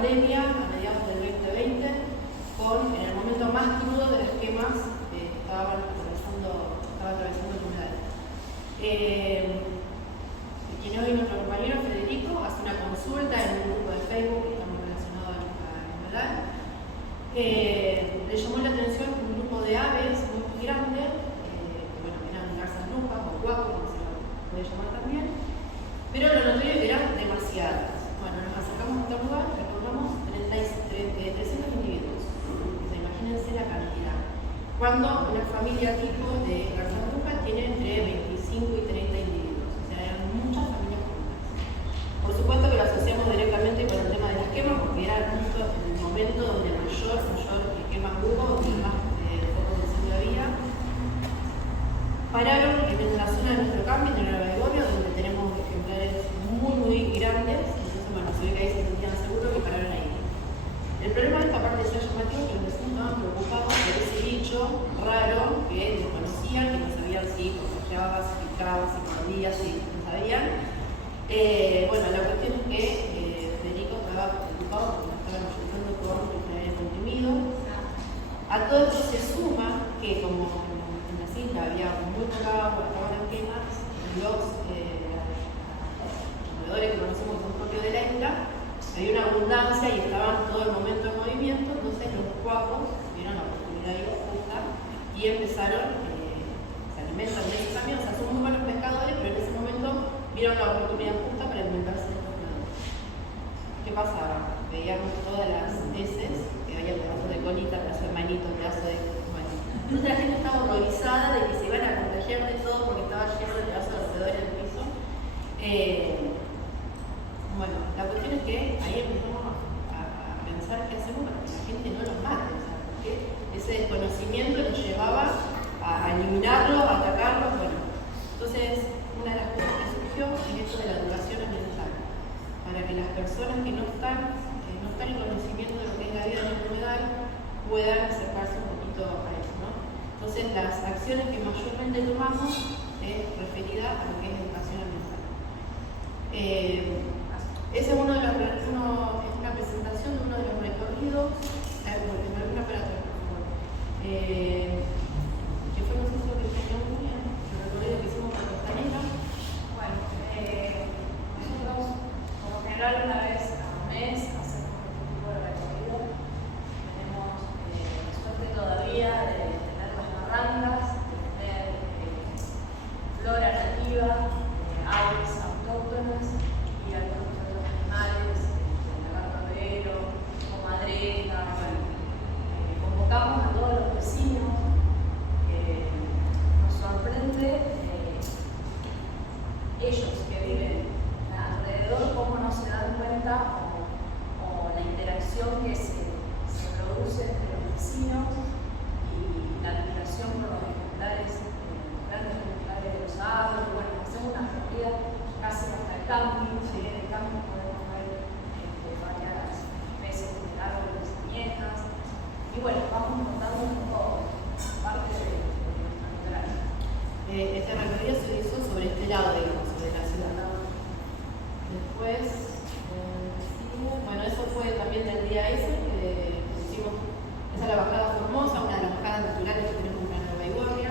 pandemia, a mediados del 2020, en el momento más crudo de las quemas que estaba atravesando el humedal. Quien hoy nuestro compañero Federico hace una consulta en un grupo de Facebook que estamos relacionados al humedal. Le llamó la atención un grupo de aves muy grande, eran garzas lupas o cuacos, como se lo puede llamar también, pero lo notorio eran demasiadas. Bueno, nos acercamos a otro lugar, encontramos 300 individuos. O sea, imagínense la cantidad. Cuando una familia tipo de garzas lupas tiene entre 25 y 30 individuos. O sea, eran muchas familias juntas. Por supuesto que lo asociamos directamente con el tema de las quemas, porque era justo en el momento donde mayor quemas hubo y más focos de incendio había. Pararon en la zona de nuestro camping, en el Baigorria, donde tenemos ejemplares muy grandes. Entonces, bueno, se ve que ahí se sentían seguros que pararon ahí. El problema de esta parte de ser llamativo es que los vecinos estaban preocupados por ese bicho raro que desconocían, que no sabían si contagiaba, si picaba, si mordía, si no sabían. Bueno, la cuestión es que Federico estaba preocupado porque estaban ayudando con el aire comprimido. A todo esto se suma que como en la cinta había muy poca agua, estaban las quemas, los roedores que conocemos que son propios de la isla, había una abundancia y estaban todo el momento en movimiento. Entonces los cuacos vieron la oportunidad justa y empezaron, se alimentan de ellos también, o sea, son muy buenos pescadores, pero en ese momento vieron la oportunidad justa para alimentarse de estos productos. ¿Qué pasaba? Veíamos todas las heces, que había pedazos de colita, pedazos de manito, pedazos de... Bueno, entonces la gente estaba horrorizada de que se iban a contagiar de todo porque estaba lleno de pedazos de alrededor en el piso. Bueno, la cuestión es que ahí empezamos a pensar qué hacemos para que la gente no los mate, o sea, porque ese desconocimiento nos llevaba a eliminarlos, a atacarlos. Bueno, entonces una de las cosas que surgió es esto de la educación ambiental, para que las personas que no están en conocimiento de lo que es la vida en el humedal puedan acercarse un poquito a eso, ¿no? Entonces las acciones que mayormente tomamos es referida a lo que es educación ambiental. Esa es una presentación de uno de los recorridos, alguna para atrás, por favor. Que fue, no sé si lo que teníamos muy bien, el recorrido que hicimos por Costanera. Bueno, nosotros, como general, una vez al mes hacemos este tipo de recorrido. Tenemos suerte todavía de tener las barrancas, de tener flora nativa, aves autóctonas y algunos otros animales, lagarto, comadreja. Bueno, convocamos a todos los vecinos. Nos sorprende ellos que viven alrededor, cómo no se dan cuenta o la interacción que se produce entre los vecinos y la admiración por los ejemplares, grandes ejemplares de los árboles. Bueno, hacemos una recorrida casi hasta el camping. En el camping podemos ver varias especies de árboles y nietas. Y bueno, vamos contando un poco parte de nuestra literaria. Este recorrido se hizo sobre este lado, digamos, sobre la ciudad. Después, bueno, eso fue también del día ese, que hicimos, esa es la bajada Formosa, una de las bajadas naturales que tenemos en el Baigorria.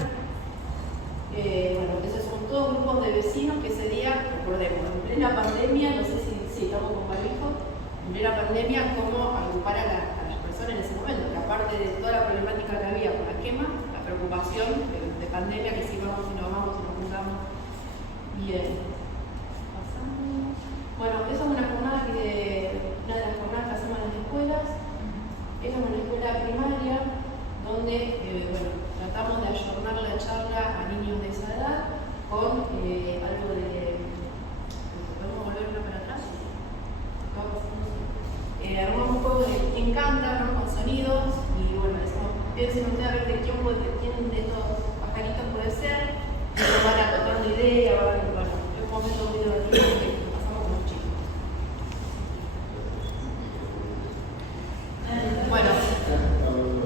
Bueno, esos son todos grupos de vecinos que ese día, recordemos, en plena pandemia, no sé si estamos con barbijo, en plena pandemia, cómo agrupar a las personas en ese momento, que aparte de toda la problemática que había con la quema, la preocupación de pandemia, que si vamos, si no vamos, si nos juntamos. Bien. Pasamos. Bueno, esa es una de las jornadas que hacemos en las escuelas. Esa es una escuela primaria donde, bueno, tratamos de ayornar la charla a niños de esa edad con algo de... ¿Podemos volver una para atrás? Armamos un juego de quién canta, ¿no? Con sonidos, y bueno, piensen ustedes a ver de quién de estos pajaritos puede ser, y nos van a contar una idea, bueno, es un momento muy divertido que pasamos con los chicos. Bueno,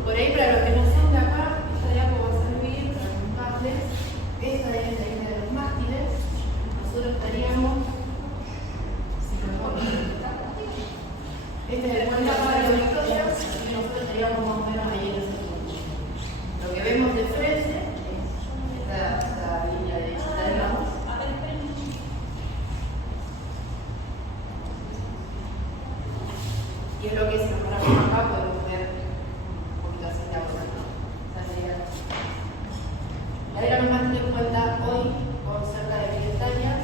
por ahí para los que no son de acá, esta diapo va a servir para contarles. Esta es la isla de los mástiles. Nosotros estaríamos, este es el estaríamos más o menos ahí en ese punto. Lo que vemos de frente es esta línea de extremos. Y es lo que es acá, podemos ver un poquito así de ahora, ¿no? La isla nos va a tener en cuenta hoy con cerca de 10 hectáreas.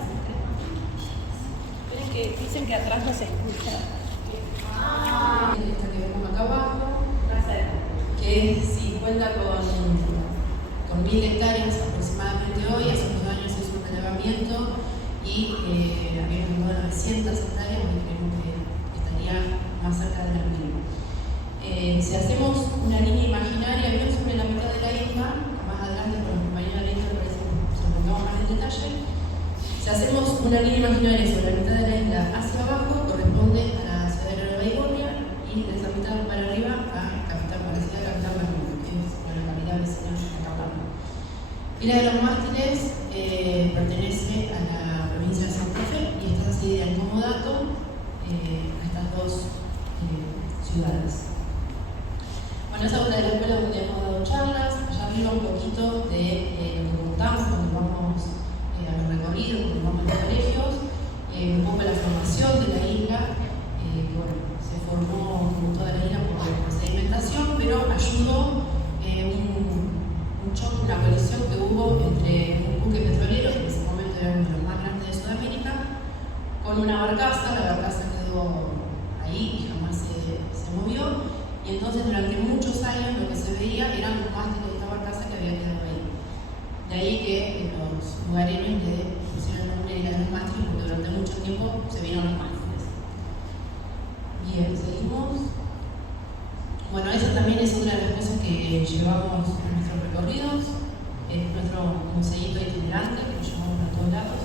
Miren que dicen que atrás no se escucha. Esta que vemos acá abajo, que sí cuenta con 1000 hectáreas aproximadamente hoy. Hace unos años se hizo un relevamiento y había llegado a 900 hectáreas, y creemos que estaría más cerca de las 1000. Si hacemos una línea imaginaria bien sobre la mitad de la isla, más adelante con los compañeros de la isla por eso se pongamos más en detalle. Si hacemos una línea imaginaria sobre la mitad de la isla hacia abajo, corresponde a la ciudad de Nueva Igonia, y de esa mitad para arriba a Capital, para la ciudad de Capital Marino, que es la localidad vecina de Capama. Isla de los Mástiles pertenece a la provincia de Santa Fe y está así de como dato a estas dos ciudades. Bueno, esa es una de las escuelas donde hemos dado charlas. Allá arriba un poquito de lo que contamos cuando vamos a los recorridos, cuando vamos a los colegios, un poco la formación de la isla, que bueno, se formó como toda la isla por sedimentación, pero ayudó un choque, una colisión que hubo entre un buque petrolero, que en ese momento era uno de los más grandes de Sudamérica, con una barcaza. La barcaza quedó ahí y jamás se movió, y entonces durante muchos años lo que se veía eran los mástiles de esta barcaza que había quedado ahí. De ahí que los lugareños le pusieron el nombre de Isla de los Mástiles, porque durante mucho tiempo se vieron los mástiles. Bien, seguimos. Bueno, esa también es una de las cosas que llevamos a nuestros recorridos, es nuestro museíto itinerante que lo llevamos a todos lados.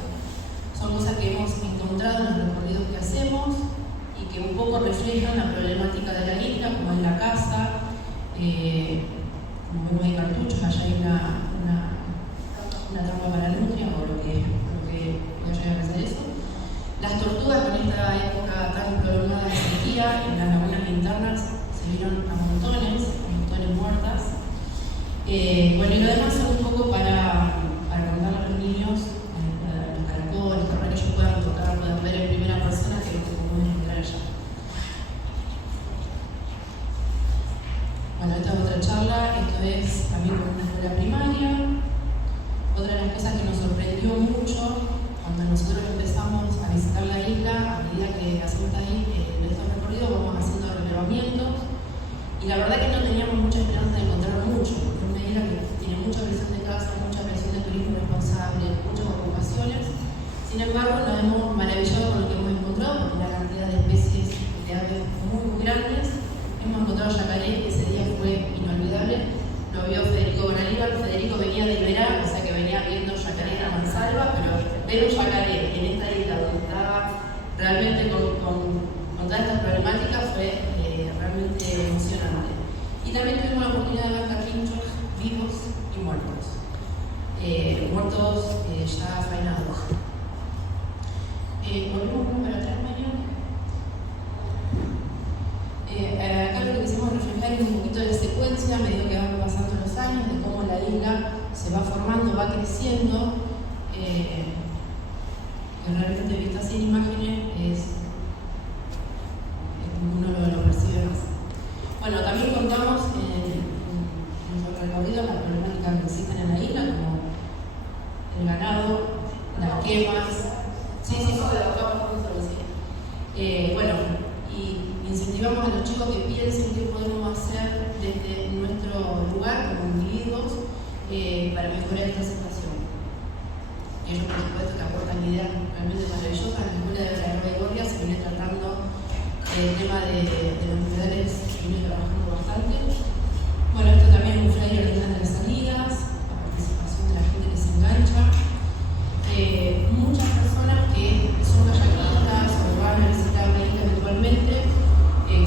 Son cosas que hemos encontrado en los recorridos que hacemos y que un poco reflejan la problemática de la isla, como es la caza, como vemos hay cartuchos, allá hay una trampa para la nutria, o lo que voy a llegar a hacer eso. Las tortugas, con esta época tan prolongada de sequía, en las lagunas internas se vieron a montones muertas. Bueno, y lo demás son un poco para contarle a los niños, los caracoles, para que ellos puedan tocar, puedan ver en primera persona que es lo que podemos encontrar allá. Bueno, esta es otra charla, esto es también con una escuela primaria. Otra de las cosas que nos sorprendió mucho cuando nosotros empezamos a visitar la isla, a medida que hacemos ahí estos recorridos, vamos haciendo relevamientos, y la verdad que no teníamos mucha esperanza de encontrar mucho, porque es una isla que tiene mucha presión de casa, mucha presión de turismo responsable, muchas ocupaciones. Sin embargo, nos hemos maravillado con lo que hemos encontrado, porque la cantidad de especies de aves muy grandes. Hemos encontrado yacaré, ese día fue inolvidable. Lo vio Federico con Aníbal. Federico venía de Iberá, o sea que venía viendo yacaré a mansalva, pero ver un yacaré en esta isla donde estaba realmente con todas estas problemáticas fue realmente emocionante. Y también tuvimos la oportunidad de ver carpinchos vivos y muertos. Muertos ya faenados. Volvemos para atrás, Mario. Acá lo que quisimos reflejar es un poquito de la secuencia a medida que van pasando los años, de cómo la isla se va formando, va creciendo, que realmente visto así en imágenes es como uno lo percibe más. Bueno, también contamos en nuestro recorrido las problemáticas que existen en la isla, como el ganado, las quemas. Bueno, y incentivamos a los chicos que piensen qué podemos hacer desde nuestro lugar como individuos para mejorar esta situación. Ellos, por supuesto, que aportan ideas realmente maravillosas. En la escuela de Nueva Igonia se viene tratando el tema de los humedales, se viene trabajando bastante. Bueno, esto también es un flyer de las salidas, la participación de la gente que se engancha. Muchas personas que son kayakistas o van a visitar la isla eventualmente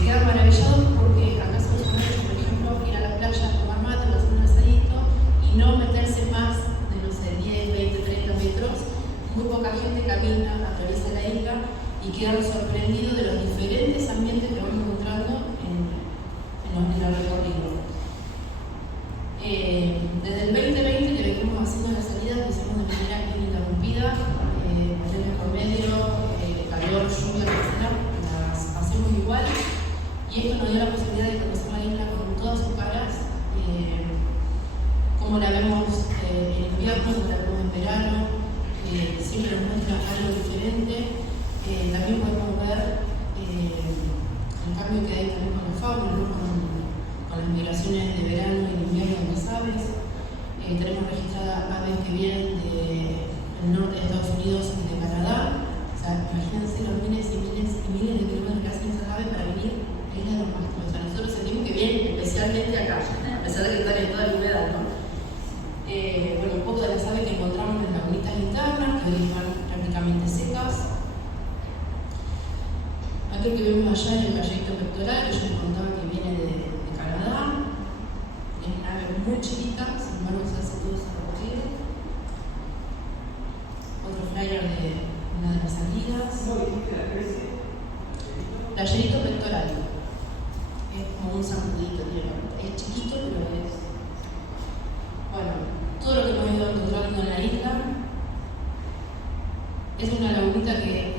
quedan maravillados porque acá se usa mucho, por ejemplo, ir a la playa, tomar mate, hacer un asadito y no meterse más de, no sé, 10, 20, 30 metros. Muy poca gente camina, atraviesa la isla y quedan sorprendidos de los diferentes ambientes que vamos encontrando en la el recorrido. Desde el 2020 que venimos haciendo las salidas, que hicimos de manera ininterrumpida, pandemia por medio, calor, lluvia, etc., las hacemos igual, y esto nos dio la posibilidad de conocer la isla con todas sus caras, como la vemos en invierno, como la vemos en verano, siempre nos muestra algo diferente. También podemos ver el cambio que hay también con la fauna, ¿no? con las migraciones de verano y de invierno de las aves. Tenemos registradas aves que vienen del norte de Estados Unidos y de Canadá. O sea, imagínense los miles y miles y miles de kilómetros que hacen esas aves para venir a Isla de los Mastros. O sea, nosotros sentimos que vienen especialmente acá, a pesar de que están en toda la humedad, ¿no? Bueno, un poco de las aves que encontramos en lagunitas internas, que hoy están prácticamente secas. Aquel que vemos allá en el Galleguito pectoral, que yo les contaba que viene de Canadá, es una ave muy chiquita, sin embargo se hace todo ese recorrido. Otro flyer de una de las salidas. Galleguito pectoral. Es como un zampudito, es chiquito, pero es. Bueno, todo lo que hemos ido encontrando en la isla es una lagunita que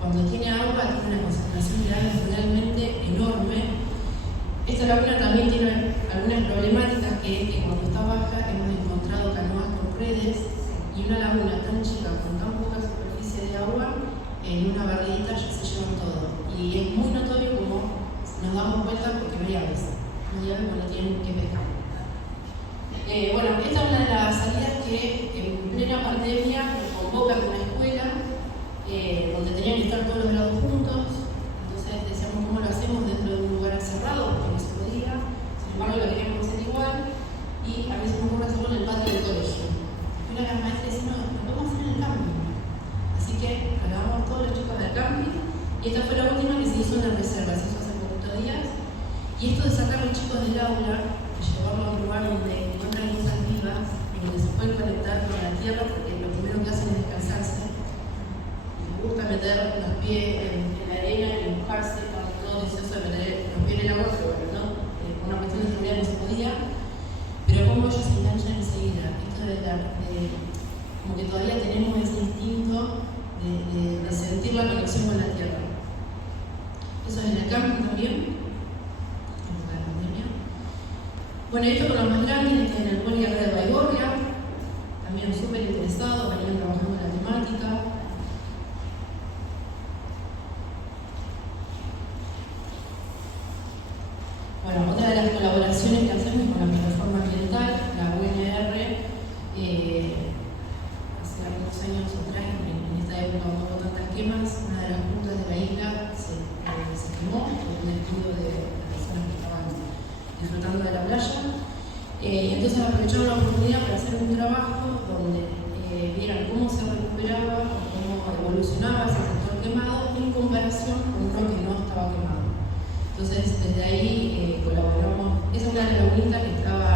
cuando tiene agua tiene una concentración de agua realmente enorme. Esta laguna también tiene algunas problemáticas, que es que cuando está baja hemos encontrado canoas con redes, y una laguna tan chica con tan poca superficie de agua, en una barridita ya se llevan todo. Y es muy notorio como nos damos cuenta porque no hay aves cuando tienen que pescar. Bueno, esta es una de las salidas que en plena pandemia nos convocan a una escuela donde tenían que estar todos los grados juntos. Entonces decíamos cómo lo hacemos dentro de un lugar cerrado, porque no se podía. Sin embargo, lo queríamos hacer igual, y a veces nos ocurre hacerlo en el patio del colegio. Una de las maestras decía, no, lo podemos hacer en el camping. Así que agarramos todos los chicos del camping, y esta fue la última que se hizo en la reserva, se hizo hace poquitos días. Y esto de sacar a los chicos del aula, de llevarlos a un lugar donde encuentran cosas vivas, donde se pueden conectar con la tierra, porque lo primero que hacen es descansarse. Les gusta meter los pies en la arena y mojarse, están todos deseosos de meter los pies en el agua, pero bueno, no, por una cuestión de seguridad no se podía. Pero como ellos se enganchan enseguida, esto como que todavía tenemos ese instinto de sentir la conexión con la tierra. Eso es en el camping también. Bueno, esto con los más grandes, en el Poli de Baigorria, también súper interesados, venían trabajando en la temática. Bueno, otra de las colaboraciones que hacemos con la plataforma ambiental, la UNR, hace algunos años atrás, en esta época cuando hubo tantas quemas, una de las puntas de la isla se quemó por un estudio de personas que estaban disfrutando de la playa. Entonces aprovecharon la oportunidad para hacer un trabajo donde vieran cómo se recuperaba, cómo evolucionaba ese sector quemado en comparación con uno que no estaba quemado. Entonces desde ahí colaboramos. Esa es una lagunita que estaba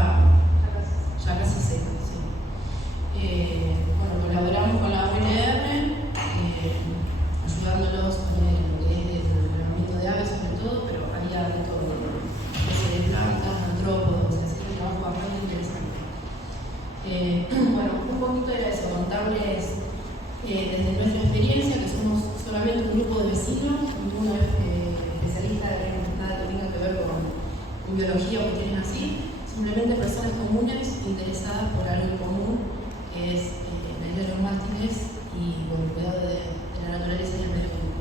ya casi seca. ¿Sí? Bueno, colaboramos con la UNR, ayudándolos con lo que es el relevamiento de aves sobre todo, pero había de todo, de plantas, antrópodos, así que un trabajo bastante interesante. Bueno, un poquito era eso, contarles desde nuestra experiencia, que somos solamente un grupo de vecinos, ninguno es especialista de nada que tenga que ver con biología o cuestiones así, simplemente personas comunes interesadas por algo en común, que es la isla de los mástiles y el cuidado de la naturaleza y el medio ambiente.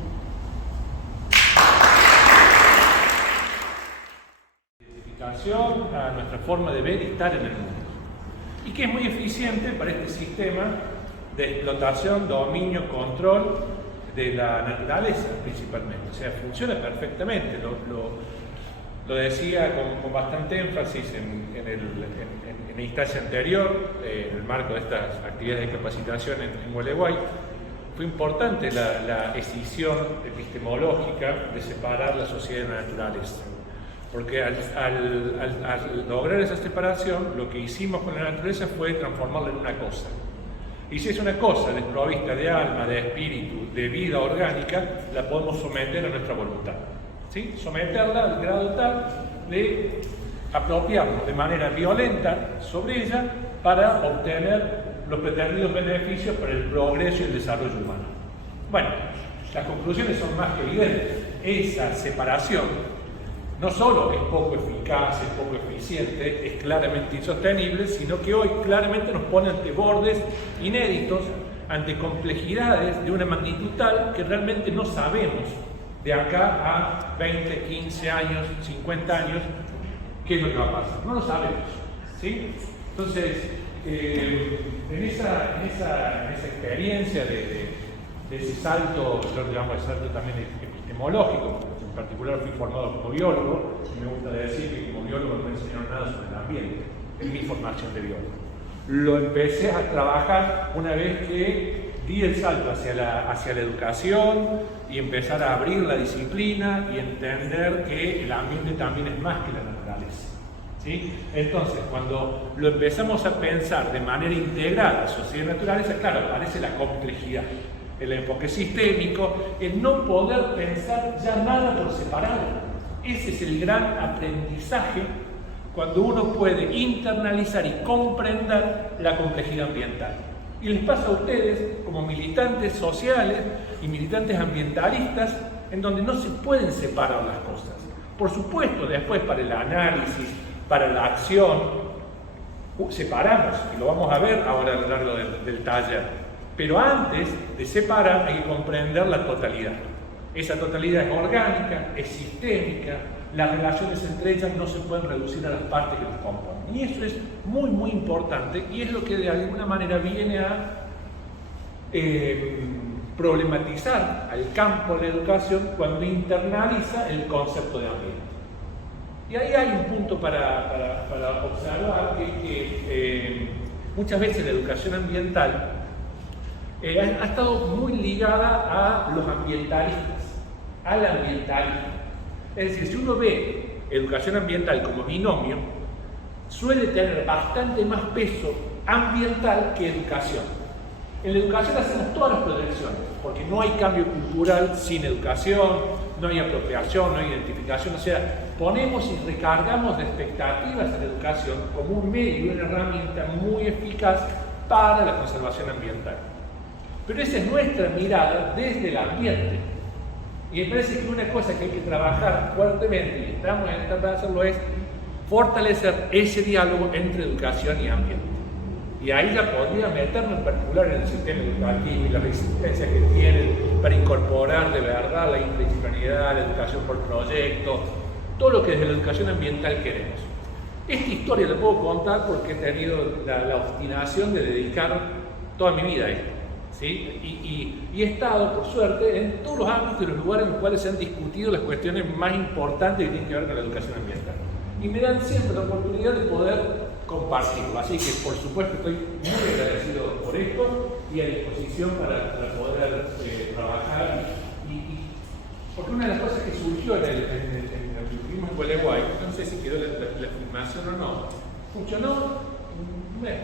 A nuestra forma de ver y estar en el mundo, y que es muy eficiente para este sistema de explotación, dominio, control de la naturaleza principalmente. O sea, funciona perfectamente. Lo decía con bastante énfasis en la instancia anterior, en el marco de estas actividades de capacitación en Gualeguay. Fue importante la escisión epistemológica de separar la sociedad de la naturaleza. Porque al lograr esa separación, lo que hicimos con la naturaleza fue transformarla en una cosa. Y si es una cosa desprovista de alma, de espíritu, de vida orgánica, la podemos someter a nuestra voluntad. ¿sí? Someterla al grado tal de apropiarnos de manera violenta sobre ella para obtener los pretendidos beneficios para el progreso y el desarrollo humano. Bueno, las conclusiones son más que evidentes. Esa separación no solo es poco eficaz, es poco eficiente, es claramente insostenible, sino que hoy claramente nos pone ante bordes inéditos, ante complejidades de una magnitud tal que realmente no sabemos de acá a 20, 15 años, 50 años, qué es lo que va a pasar. No lo sabemos, ¿sí? Entonces, en esa experiencia de ese salto, yo lo llamo el salto también epistemológico, en particular fui formado como biólogo, y me gusta decir que como biólogo no me enseñaron nada sobre el ambiente, en mi formación de biólogo. Lo empecé a trabajar una vez que di el salto hacia la educación y empezar a abrir la disciplina y entender que el ambiente también es más que la naturaleza. ¿Sí? Entonces, cuando lo empezamos a pensar de manera integrada, sociedad y naturaleza, claro, aparece la complejidad, el enfoque sistémico, el no poder pensar ya nada por separado. Ese es el gran aprendizaje cuando uno puede internalizar y comprender la complejidad ambiental. Y les pasa a ustedes, como militantes sociales y militantes ambientalistas, en donde no se pueden separar las cosas. Por supuesto, después para el análisis, para la acción, separamos, y lo vamos a ver ahora a lo largo del taller. Pero antes de separar hay que comprender la totalidad. Esa totalidad es orgánica, es sistémica, las relaciones entre ellas no se pueden reducir a las partes que las componen. Y eso es muy, muy importante y es lo que de alguna manera viene a problematizar al campo de la educación cuando internaliza el concepto de ambiente. Y ahí hay un punto para observar que muchas veces la educación ambiental ha estado muy ligada a los ambientalistas, al ambientalismo. Es decir, si uno ve educación ambiental como binomio, suele tener bastante más peso ambiental que educación. En la educación hacemos todas las proyecciones, porque no hay cambio cultural sin educación, no hay apropiación, no hay identificación, o sea, ponemos y recargamos de expectativas a la educación como un medio y una herramienta muy eficaz para la conservación ambiental. Pero esa es nuestra mirada desde el ambiente. Y me parece que una cosa que hay que trabajar fuertemente, y estamos intentando hacerlo, es fortalecer ese diálogo entre educación y ambiente. Y ahí ya podría meternos en particular en el sistema educativo y la resistencia que tienen para incorporar de verdad la interdisciplinaridad, la educación por proyecto, todo lo que desde la educación ambiental queremos. Esta historia la puedo contar porque he tenido la obstinación de dedicar toda mi vida a esto. ¿Sí? Y he estado, por suerte, en todos los ámbitos y los lugares en los cuales se han discutido las cuestiones más importantes que tienen que ver con la educación ambiental. Y me dan siempre la oportunidad de poder compartirlo. Así que, por supuesto, estoy muy agradecido por esto y a disposición para poder trabajar. Porque una de las cosas que surgió en el que vimos en Gualeguay, no sé si quedó la filmación o no, funcionó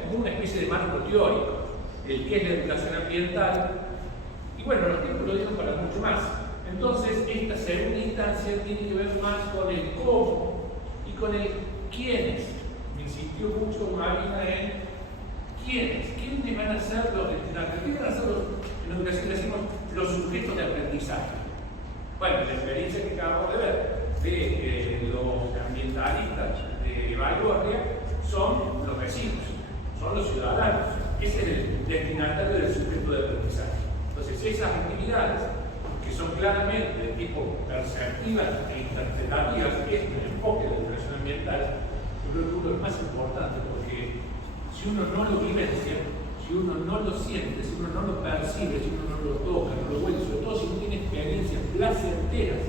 como una especie de marco teórico. El qué es la educación ambiental, y bueno, los tiempos lo dieron para mucho más. Entonces, esta segunda instancia tiene que ver más con el cómo y con el quiénes. Me insistió mucho Marina en quiénes van a ser los destinatarios, quiénes van a ser en la educación decimos los sujetos de aprendizaje. Bueno, la experiencia que acabamos de ver de los ambientalistas de Baigorria son los vecinos, son los ciudadanos. Ese es el destinatario del sujeto de aprendizaje. Entonces, esas actividades que son claramente de tipo perceptivas e interpretativas, es el enfoque de la educación ambiental, yo creo que uno es más importante porque si uno no lo vivencia, si uno no lo siente, si uno no lo percibe, si uno no lo toca, no lo huele, sobre todo si uno tiene experiencias placenteras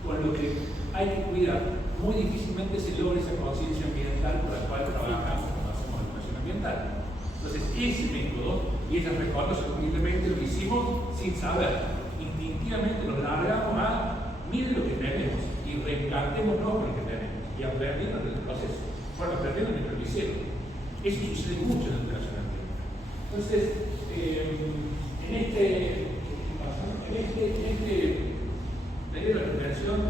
con lo que hay que cuidar, muy difícilmente se logra esa conciencia ambiental por la cual trabajamos cuando hacemos educación ambiental. Entonces, ese método, y ellas reconocen humildemente, lo hicimos sin saber. Instintivamente nos largamos a miren lo que tenemos y reencantémonos con lo que tenemos y aprendiendo en el proceso. Bueno, aprendiendo en el liceo. Eso sucede mucho en la educación ambiental. Entonces, en este periodo de reflexión,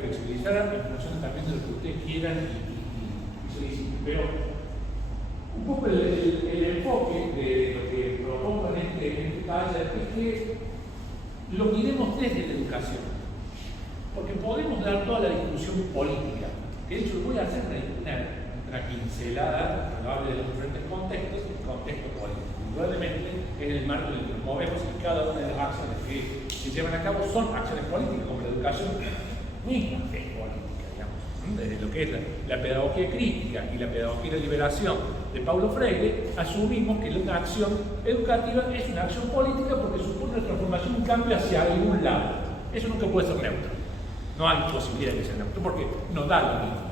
flexibilizar en función también de lo que ustedes quieran y soliciten. Pero un poco el enfoque de lo que propongo en este taller es que lo miremos desde la educación, porque podemos dar toda la discusión política. De hecho, voy a hacer una pincelada cuando hable de los diferentes contextos, el contexto político. Probablemente es el marco en el que nos movemos y cada una de las acciones que se llevan a cabo son acciones políticas, como la educación misma es política, digamos. Desde lo que es la pedagogía crítica y la pedagogía de liberación de Paulo Freire, asumimos que una acción educativa es una acción política porque supone una transformación, un cambio hacia algún lado. Eso nunca puede ser neutro. No hay posibilidad de que sea neutro porque no da lo mismo.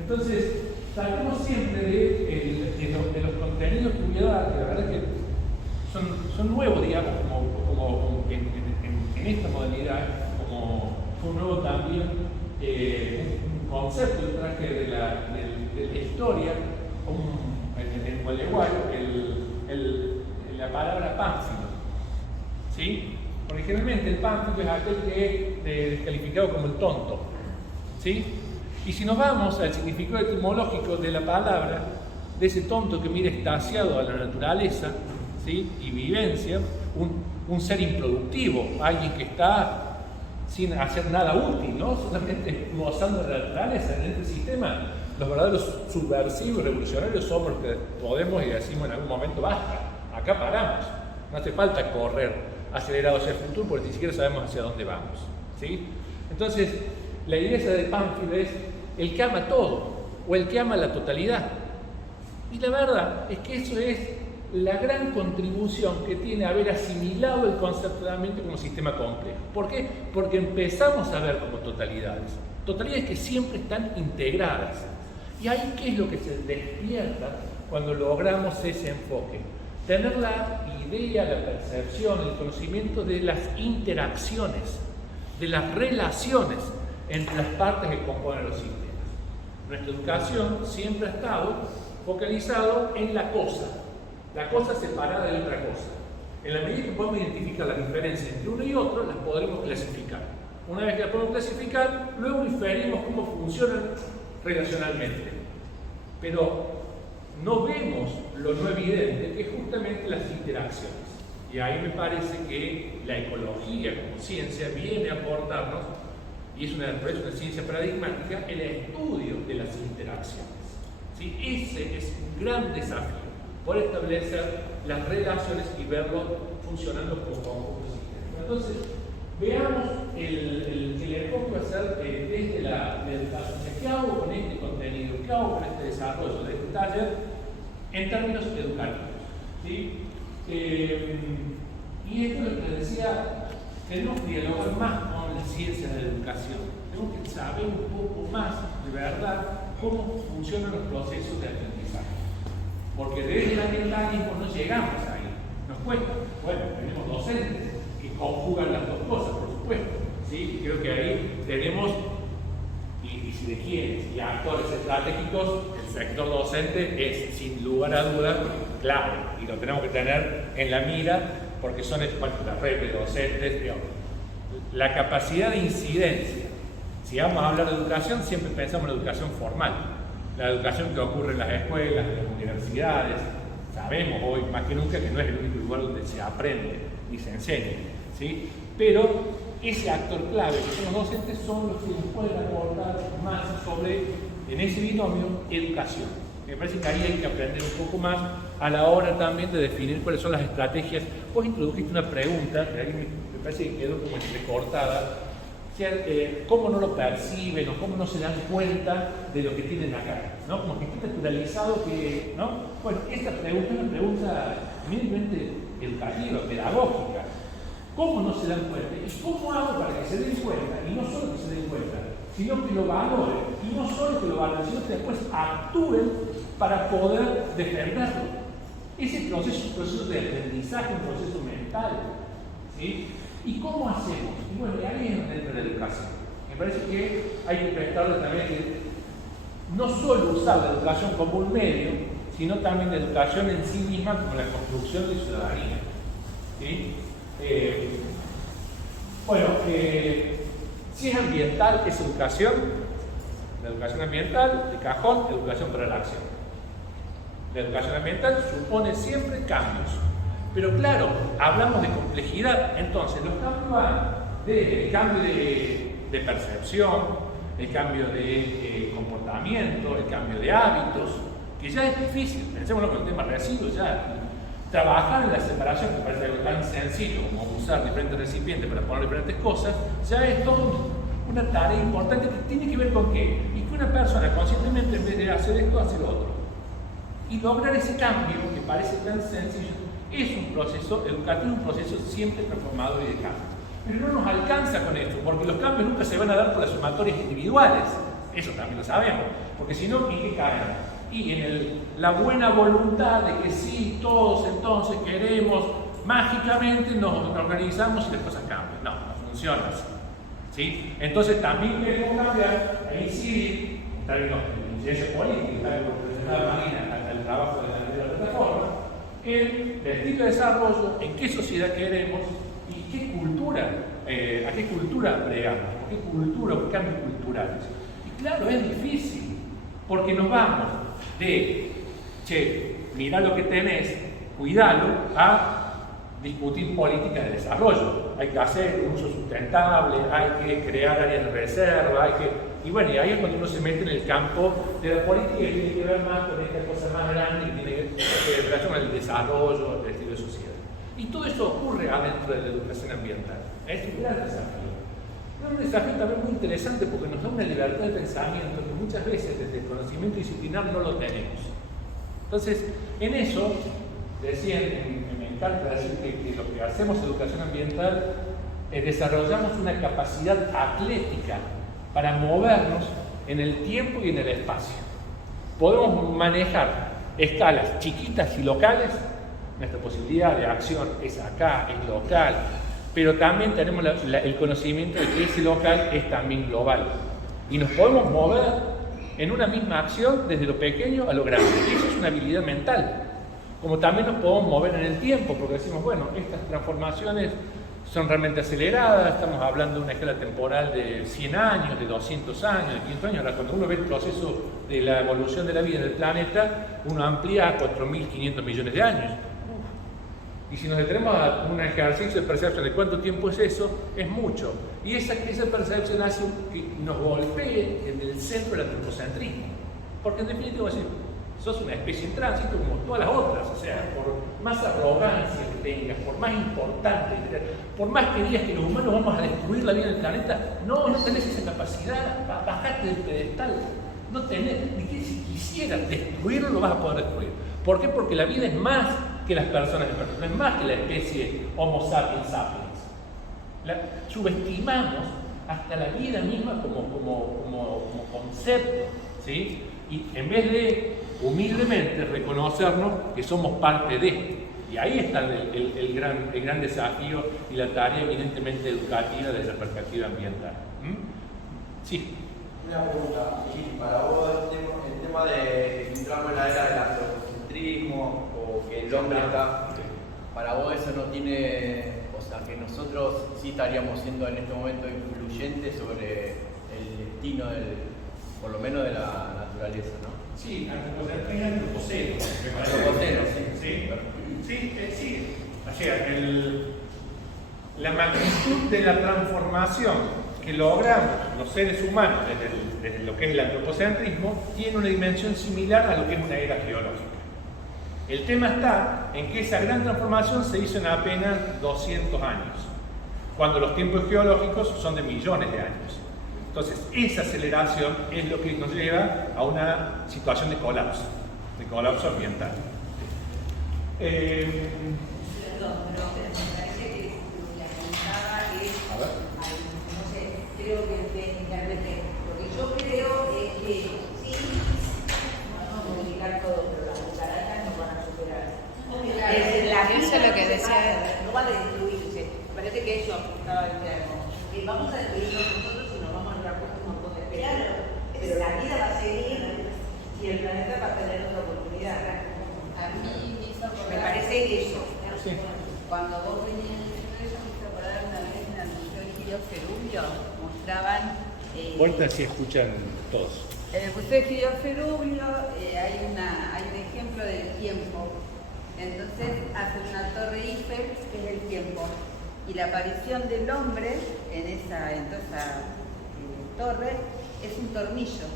Entonces, tratemos siempre de los contenidos que voy a dar, que la verdad es que son nuevos, digamos, como en esta modalidad, como fue nuevo también un concepto que traje de la historia, en gualeguayo, la palabra pánfilo. ¿Sí? Porque generalmente el pánfilo es aquel que es descalificado como el tonto. ¿Sí? Y si nos vamos al significado etimológico de la palabra, de ese tonto que mira extasiado a la naturaleza, ¿sí? Y vivencia, un ser improductivo, alguien que está sin hacer nada útil, ¿no? Solamente gozando de la naturaleza. En este sistema, los verdaderos subversivos y revolucionarios somos los que podemos y decimos en algún momento basta, acá paramos, no hace falta correr acelerado hacia el futuro porque ni siquiera sabemos hacia dónde vamos, ¿sí? Entonces, la idea esa de Pánfilo es el que ama todo o el que ama la totalidad. Y la verdad es que eso es la gran contribución que tiene haber asimilado el concepto de la mente como sistema complejo. ¿Por qué? Porque empezamos a ver como totalidades. Totalidades que siempre están integradas. Y ahí, ¿qué es lo que se despierta cuando logramos ese enfoque? Tener la idea, la percepción, el conocimiento de las interacciones, de las relaciones entre las partes que componen los sistemas. Nuestra educación siempre ha estado focalizado en la cosa separada de otra cosa. En la medida que podemos identificar las diferencias entre uno y otro, las podremos clasificar. Una vez que las podemos clasificar, luego inferimos cómo funcionan relacionalmente. Pero no vemos lo no evidente, que es justamente las interacciones. Y ahí me parece que la ecología como ciencia viene a aportarnos, y es una ciencia paradigmática, el estudio de las interacciones. ¿Sí? Ese es un gran desafío, por establecer las relaciones y verlo funcionando como conjunto sistema. Entonces, veamos el enfoque va a ser desde la educación. ¿Qué hago con este contenido? ¿Qué hago con este desarrollo de este taller en términos educativos? ¿Sí? Y esto es lo que les decía, tenemos que dialogar más con las ciencias de la educación. Tenemos que saber un poco más, de verdad, cómo funcionan los procesos de aprendizaje. Porque desde el ambientalismo no llegamos ahí, nos cuesta. Bueno, tenemos docentes que conjugan las dos cosas, por supuesto. ¿Sí? Creo que ahí tenemos, y si de quiénes, y actores estratégicos, el sector docente es sin lugar a dudas clave, y lo tenemos que tener en la mira, porque son la red de docentes, digamos, la capacidad de incidencia. Si vamos a hablar de educación, siempre pensamos en la educación formal, la educación que ocurre en las escuelas, en las universidades. Sabemos hoy más que nunca que no es el único lugar donde se aprende y se enseña, ¿sí? Pero ese actor clave que son los docentes son los que nos pueden aportar más sobre, en ese binomio, educación. Me parece que ahí hay que aprender un poco más a la hora también de definir cuáles son las estrategias. Vos introdujiste una pregunta, que ahí me parece que quedó como entrecortada, cómo no lo perciben o cómo no se dan cuenta de lo que tienen acá, ¿no? Como que está naturalizado que, ¿no? Bueno, esta pregunta es una pregunta eminentemente educativa, pedagógica. ¿Cómo no se dan cuenta? ¿Y cómo hago para que se den cuenta? Y no solo que se den cuenta, sino que lo valoren. Y no solo que lo valoren, sino que después actúen para poder defenderlo. Ese proceso es un proceso de aprendizaje, un proceso mental, ¿sí? ¿Y cómo hacemos? Y bueno, ahí es donde entra la educación. Me parece que hay que prestarle también que no solo usar la educación como un medio, sino también la educación en sí misma como la construcción de ciudadanía. ¿Sí? Si es ambiental, es educación. La educación ambiental, de cajón, educación para la acción. La educación ambiental supone siempre cambios. Pero claro, hablamos de complejidad, entonces los cambios van del cambio de percepción, el cambio de comportamiento, el cambio de hábitos, que ya es difícil. Pensémoslo con el tema residuos, ya trabajar en la separación, que parece algo tan sencillo como usar diferentes recipientes para poner diferentes cosas, ya es todo una tarea importante que tiene que ver con qué, y que una persona conscientemente, en vez de hacer esto, hace lo otro. Y lograr ese cambio, que parece tan sencillo, es un proceso educativo, un proceso siempre transformador y de cambio. Pero no nos alcanza con esto, porque los cambios nunca se van a dar por las sumatorias individuales. Eso también lo sabemos, porque si no, ¿en qué caen? Y en la buena voluntad de que sí, todos entonces queremos, mágicamente nos organizamos y las cosas cambian. No, no funciona así. ¿Sí? Entonces también queremos cambiar e incidir, en términos de incidencia política, tal como mencionaba Marina, hasta el trabajo de la plataforma, en el estilo de desarrollo, en qué sociedad queremos y qué cultura, a qué cultura bregamos, qué cultura o qué cambios culturales. Y claro, es difícil, porque nos vamos de, che, mirá lo que tenés, cuidalo, a discutir política de desarrollo. Hay que hacer un uso sustentable, hay que crear áreas de reserva, y bueno, y ahí es cuando uno se mete en el campo de la política que tiene que ver más con esta cosa más grande que tiene que ver con el desarrollo, el estilo de sociedad. Y todo eso ocurre adentro de la educación ambiental. Es un gran desafío. Es un desafío también muy interesante porque nos da una libertad de pensamiento que muchas veces desde el conocimiento disciplinar no lo tenemos. Entonces, en eso, decían, me encanta decir que lo que hacemos en educación ambiental es desarrollamos una capacidad atlética para movernos en el tiempo y en el espacio. Podemos manejar escalas chiquitas y locales. Nuestra posibilidad de acción es acá, es local, pero también tenemos el conocimiento de que ese local es también global. Y nos podemos mover en una misma acción desde lo pequeño a lo grande. Y eso es una habilidad mental. Como también nos podemos mover en el tiempo, porque decimos, bueno, estas transformaciones son realmente aceleradas, estamos hablando de una escala temporal de 100 años, de 200 años, de 500 años. Ahora, cuando uno ve el proceso de la evolución de la vida en el planeta, uno amplía a 4.500 millones de años. Y si nos detenemos a un ejercicio de percepción de cuánto tiempo es eso, es mucho. Y esa percepción hace que nos golpee en el centro del antropocentrismo. Porque en definitiva, sos una especie en tránsito como todas las otras. O sea, por más arrogancia que tengas, por más importante, por más que digas que los humanos vamos a destruir la vida del planeta, no tenés esa capacidad, bajate del pedestal. No tenés, ni que si quisieras destruirlo, lo vas a poder destruir. ¿Por qué? Porque la vida es más que las personas, no es más que la especie Homo sapiens sapiens. Subestimamos hasta la vida misma como concepto, ¿sí? Y en vez de humildemente reconocernos que somos parte de, y ahí está el gran desafío y la tarea evidentemente educativa desde la perspectiva ambiental. Sí. Una pregunta, y para vos el tema de entramos en la era del antropocentrismo o que el hombre está, para vos eso no tiene, o sea, que nosotros sí estaríamos siendo en este momento influyentes sobre el destino por lo menos de la naturaleza, ¿no? Sí, antropoceno, me parece. Antropoceno, Sí. O sea, la magnitud de la transformación que logramos los seres humanos desde lo que es el antropocentrismo tiene una dimensión similar a lo que es una era geológica. El tema está en que esa gran transformación se hizo en apenas 200 años, cuando los tiempos geológicos son de millones de años. Entonces, esa aceleración es lo que nos lleva a una situación de colapso ambiental. Perdón, pero me parece que lo que apuntaba es, no sé, creo que interpreté. Lo que yo creo es que sí, vamos a modificar todo, pero las cucarachas no van a superar. Eso es lo que decía. No van a destruirse. Me parece que eso apuntaba el diálogo. Vamos a destruirnos nosotros y nos vamos a dar cuenta un montón de especies. Claro, pero la vida va a seguir y el planeta va a tener otra oportunidad. A mí me parece eso. Cuando vos venías diciendo eso, me hizo acordar una vez en la misión Giro Ferubio, mostraban. Ahorita sí escuchan todos. En el Museo de Gidio Ferubrio hay un ejemplo del tiempo. Entonces hacen una torre Eiffel, que es el tiempo. Y la aparición del hombre en esa torre es un tornillo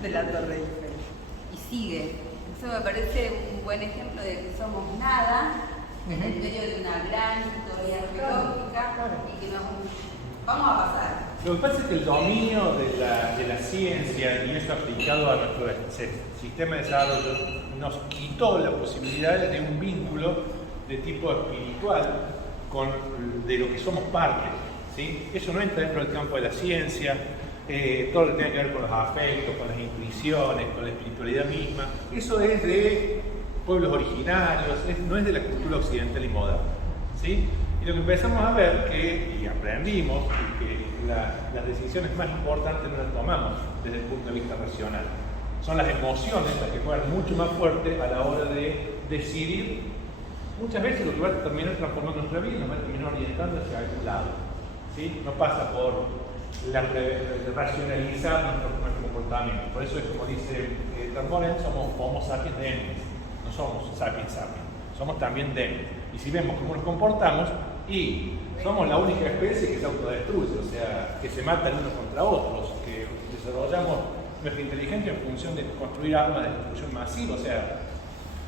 de la torre Eiffel. Y sigue. Eso me parece un buen ejemplo de que somos nada en el medio de una gran historia arqueológica y que nos vamos a pasar. Lo que pasa es que el dominio de la ciencia y eso aplicado a nuestro sistema de desarrollo nos quitó la posibilidad de un vínculo de tipo espiritual de lo que somos parte, ¿sí? Eso no entra dentro del campo de la ciencia, todo lo que tiene que ver con los afectos, con las intuiciones, con la espiritualidad misma. Eso es de pueblos originarios, no es de la cultura occidental y moderna, ¿sí? Y lo que empezamos a ver y aprendimos que las decisiones más importantes no las tomamos desde el punto de vista racional. Son las emociones las que juegan mucho más fuerte a la hora de decidir. Muchas veces lo que va a terminar transformando nuestra vida nos va a terminar orientando hacia algún lado, ¿sí? No pasa por racionalizar nuestro comportamiento. Por eso es como dice Termoren, somos Homo sapiens demos, no somos sapiens sapiens, somos también demos. Y si vemos cómo nos comportamos, y somos la única especie que se autodestruye, o sea, que se matan unos contra otros, que desarrollamos nuestra inteligencia en función de construir armas de destrucción masiva, o sea,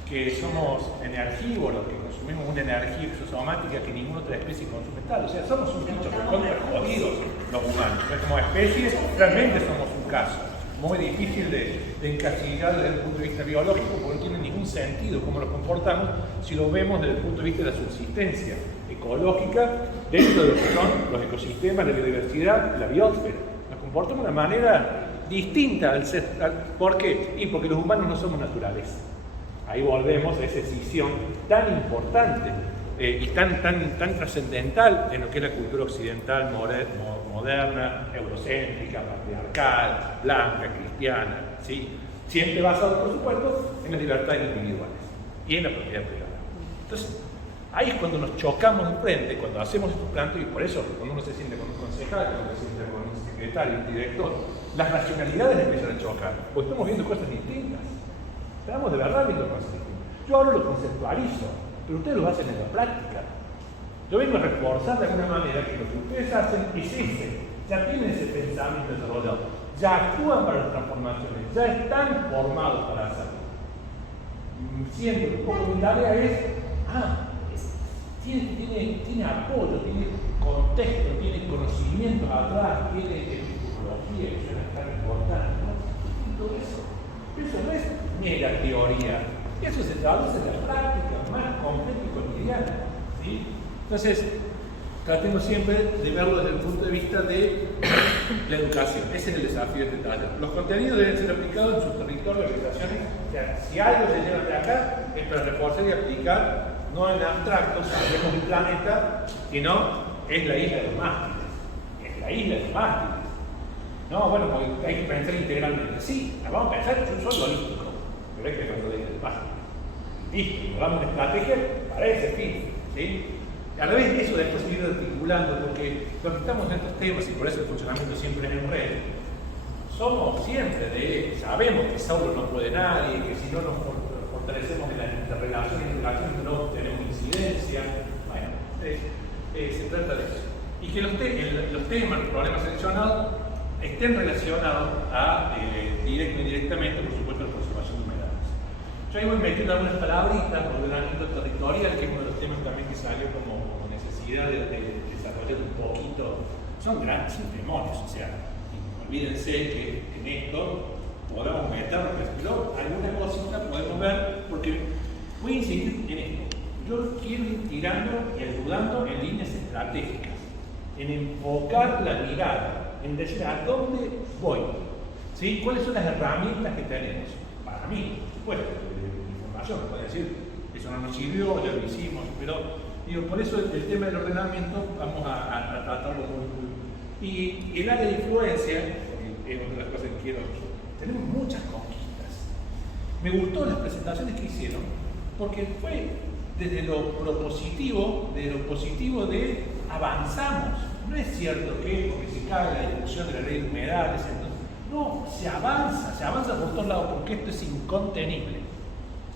que somos energívoros, que consumimos una energía exosomática que ninguna otra especie consume tal. O sea, somos un bicho contra jodidos los humanos. O sea, como especie, realmente somos un caso muy difícil de encasillar desde el punto de vista biológico, porque no tiene ningún sentido cómo nos comportamos si lo vemos desde el punto de vista de la subsistencia ecológica dentro de lo que son los ecosistemas, la biodiversidad, la biosfera. Nos comportamos de una manera distinta al ser. ¿Por qué? Y porque los humanos no somos naturaleza. Ahí volvemos a esa escisión tan importante y tan trascendental en lo que es la cultura occidental moderna, eurocéntrica, patriarcal, blanca, cristiana, ¿sí? Siempre basado, por supuesto, en las libertades individuales y en la propiedad privada. Entonces, ahí es cuando nos chocamos de frente, cuando hacemos estos planteos, y por eso cuando uno se siente con un concejal, cuando se siente con un secretario, un director, las racionalidades empiezan a chocar, porque estamos viendo cosas distintas. Estamos de verdad viendo cosas distintas. Yo ahora lo conceptualizo, pero ustedes lo hacen en la práctica. Yo vengo a reforzar de alguna manera que lo que ustedes hacen es ya tienen ese pensamiento desarrollado, ya actúan para las transformaciones, ya están formados para hacerlo. Siento que un poco mi tarea es, tiene apoyo, tiene contexto, tiene conocimientos atrás, tiene epistemología, que es tan importante, ¿no? Y todo eso no es mera teoría, eso se traduce en la práctica más completa y cotidiana, ¿sí? Entonces, tratemos siempre de verlo desde el punto de vista de la educación. Ese es el desafío de este taller. Los contenidos deben ser aplicados en sus territorios, organizaciones. O sea, si algo se lleva de acá, es para reforzar y aplicar, no en abstracto, sabemos el planeta, sino es la isla de los mártires. Es la isla de los mártires. No, bueno, porque hay que pensar integralmente. Sí, la vamos a pensar, yo soy holístico, pero es que cuando diga el mártir. Listo, damos una estrategia para ese fin, ¿sí? A la vez eso después se ir articulando, porque los que estamos en estos temas, y por eso el funcionamiento siempre es en red, somos siempre sabemos que solo no puede nadie, que si no nos fortalecemos en las interrelaciones no tenemos incidencia. Bueno, se trata de eso. Y que los temas, los problemas seleccionados, estén relacionados directo e indirectamente, por supuesto, a la conservación de humedales. Yo ahí voy metiendo algunas palabritas, ordenamiento territorial, que es uno de los temas también que salió como necesidad de desarrollar un poquito. Son grandes demonios, o sea, olvídense que en esto podamos meternos, pero alguna cosita podemos ver, porque voy a insistir en esto. Yo quiero ir tirando y ayudando en líneas estratégicas, en enfocar la mirada, en decir a dónde voy, ¿sí? ¿Cuáles son las herramientas que tenemos? Para mí, por supuesto, la información me puede decir, eso no nos sirvió, ya lo hicimos, pero digo, por eso el tema del ordenamiento vamos a tratarlo muy. Y el área de influencia, es una de las cosas que quiero, tenemos muchas conquistas. Me gustó las presentaciones que hicieron, porque fue desde lo propositivo, de avanzamos. No es cierto que porque se cae la discusión de la ley de humedales, entonces, no, se avanza por todos lados porque esto es incontenible.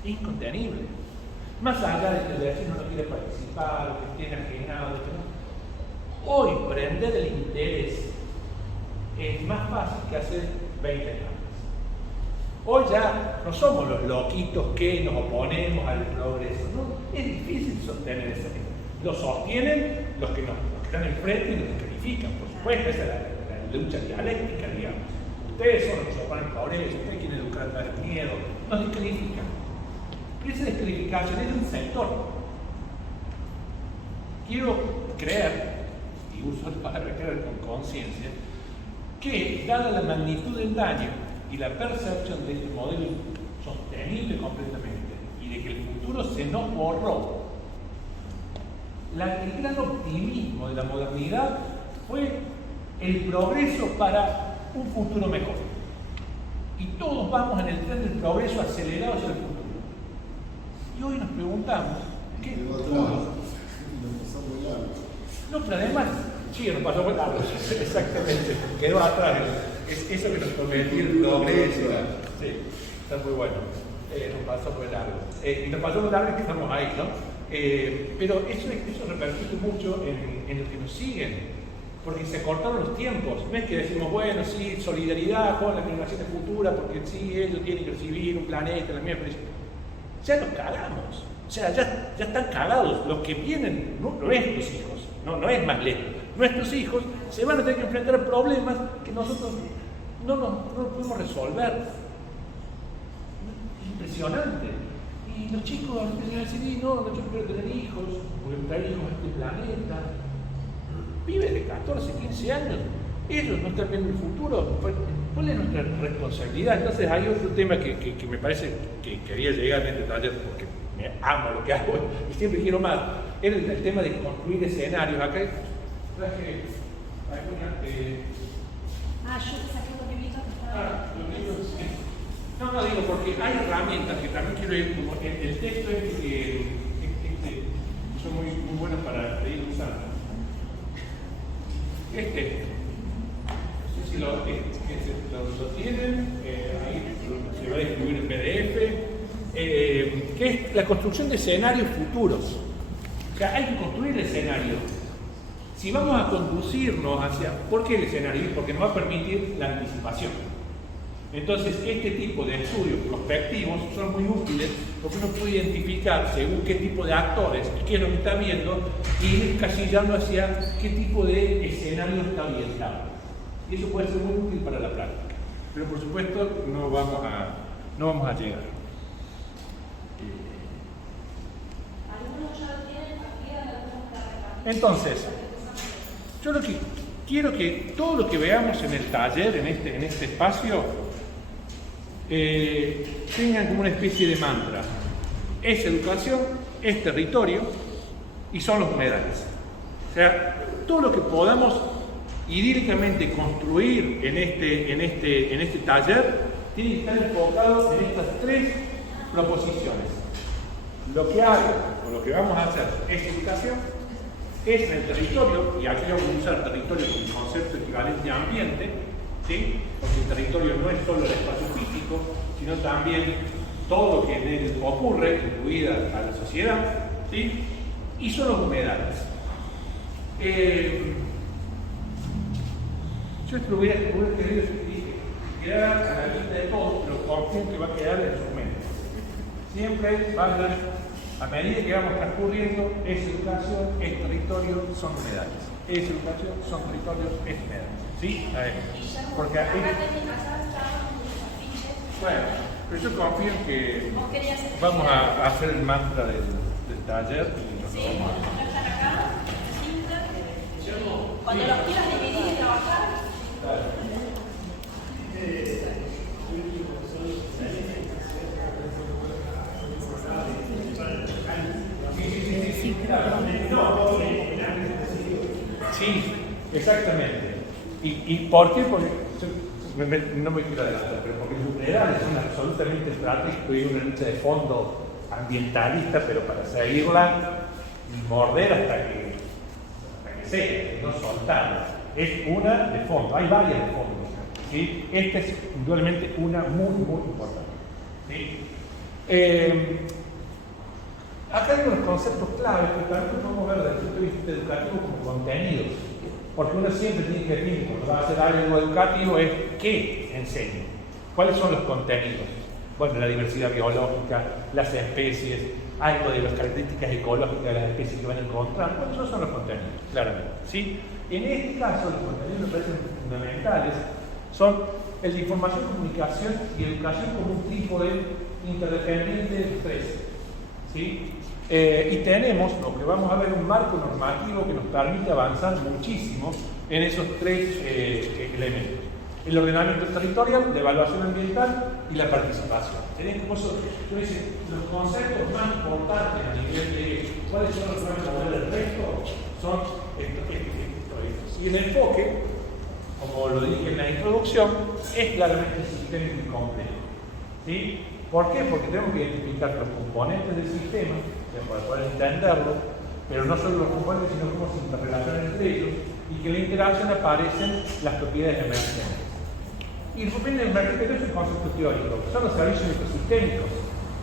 Incontenible. Más allá de que el vecino no quiere participar, que esté enajenado, que no. Hoy prender el interés es más fácil que hace 20 años. Hoy ya no somos los loquitos que nos oponemos al progreso, ¿no? Es difícil sostener ese tema. Lo sostienen los que están enfrente y los que califican, por supuesto, esa es la lucha dialéctica, digamos. Ustedes son los que se oponen al progreso, ustedes quieren educar al miedo, nos descalifican. Y esa descalificación es de un sector. Quiero creer, y uso la palabra creer con conciencia, que dada la magnitud del daño y la percepción de este modelo sostenible completamente y de que el futuro se nos borró, el gran optimismo de la modernidad fue el progreso para un futuro mejor. Y todos vamos en el tren del progreso acelerado hacia el futuro. Y hoy nos preguntamos, ¿qué futuro? No, pero además, sí, nos pasó muy largo, exactamente, quedó atrás. Es eso que nos prometió el progreso. Sí, está muy bueno. Nos pasó muy largo. Y nos pasó muy largo y que estamos ahí, ¿no? Pero eso repercute mucho en los que nos siguen, porque se cortaron los tiempos. No es que decimos, bueno, sí, solidaridad con las generaciones futuras, porque sí, ellos tienen que recibir un planeta, la misma experiencia. Ya nos cagamos. O sea, ya están cagados. Los que vienen, nuestros hijos, no es más lejos. Nuestros hijos se van a tener que enfrentar a problemas que nosotros no podemos resolver. Es impresionante. Y los chicos empiezan a decir, no, yo quiero tener hijos, porque traer hijos a este planeta. Viven de 14, 15 años. Ellos no están viendo el futuro. ¿Cuál es nuestra responsabilidad? Entonces hay otro tema que me parece que quería llegar en este taller porque me amo lo que hago y siempre quiero más. Era el tema de construir escenarios. Acá traje yo te saqué los libritos que estaban. los libros, sí. No, digo porque hay herramientas que también quiero ir, como el texto son muy buenos para ir usando. No sé si lo tienen, ahí se va a distribuir en PDF, que es la construcción de escenarios futuros. O sea, hay que construir el escenario. Si vamos a conducirnos hacia... ¿Por qué el escenario? Porque nos va a permitir la anticipación. Entonces, este tipo de estudios prospectivos son muy útiles porque uno puede identificar según qué tipo de actores y qué es lo que está viendo y ir encasillando hacia qué tipo de escenario está orientado. Y eso puede ser muy útil para la práctica. Pero por supuesto no vamos a llegar. Algunos ya lo tienen, aquí algunos están. Entonces, yo lo que quiero que todo lo que veamos en el taller, en este espacio, tengan como una especie de mantra. Es educación, es territorio y son los humedales. O sea, todo lo que podamos idílicamente construir en este taller tiene que estar enfocado en estas tres proposiciones. Lo que hago o lo que vamos a hacer es educación, es en el territorio, y aquí vamos a usar territorio como concepto equivalente a ambiente, ¿sí? Porque el territorio no es solo el espacio físico, sino también todo lo que en él ocurre, incluida a la sociedad, ¿sí? Y son los humedales. Yo esto lo hubiera querido quedar a la vista de todos, pero confío que va a quedar en sus mentes. Siempre van a medida que vamos transcurriendo, es educación, es territorio, son humedales. Es educación, son territorios, es humedales. ¿Sí? A ver. Porque aquí... Bueno, pero yo confío en que vamos a hacer el mantra del taller y nos lo vamos a... Cuando los quieras dividir y trabajar. Sí, exactamente. ¿Y por qué? Porque no me quiero adelantar, pero porque los humedales son absolutamente estratégicos y una lucha de fondo ambientalista, pero para seguirla y morder hasta que crecer, no soltar. Es una de fondo, hay varias de fondo. ¿Sí? Esta es indudablemente una muy, muy importante. ¿Sí? Acá hay unos conceptos claves que también podemos ver desde el punto de vista educativo como contenidos. Porque uno siempre tiene que definir, cuando va a hacer algo educativo, es qué enseña, cuáles son los contenidos. Bueno, la diversidad biológica, las especies, algo de las características ecológicas de las especies que van a encontrar. Bueno, esos son los contenidos, claramente. ¿Sí? En este caso, los contenidos me parecen fundamentales, son el de información, comunicación y educación como un tipo de interdependiente de los tres. ¿Sí? Y tenemos, lo que vamos a ver, un marco normativo que nos permite avanzar muchísimo en esos tres elementos. El ordenamiento territorial, la evaluación ambiental y la participación. Serían como eso, yo decía, los conceptos más importantes a nivel de cuáles son los que van a mover el resto, son estos. Y el enfoque, como lo dije en la introducción, es claramente sistémico y complejo. ¿Sí? ¿Por qué? Porque tenemos que identificar los componentes del sistema para poder entenderlo, pero no solo los componentes, sino cómo se interrelacionan entre ellos y que en la interacción aparecen las propiedades emergentes. Y las propiedades emergentes es un concepto teórico, son los servicios ecosistémicos.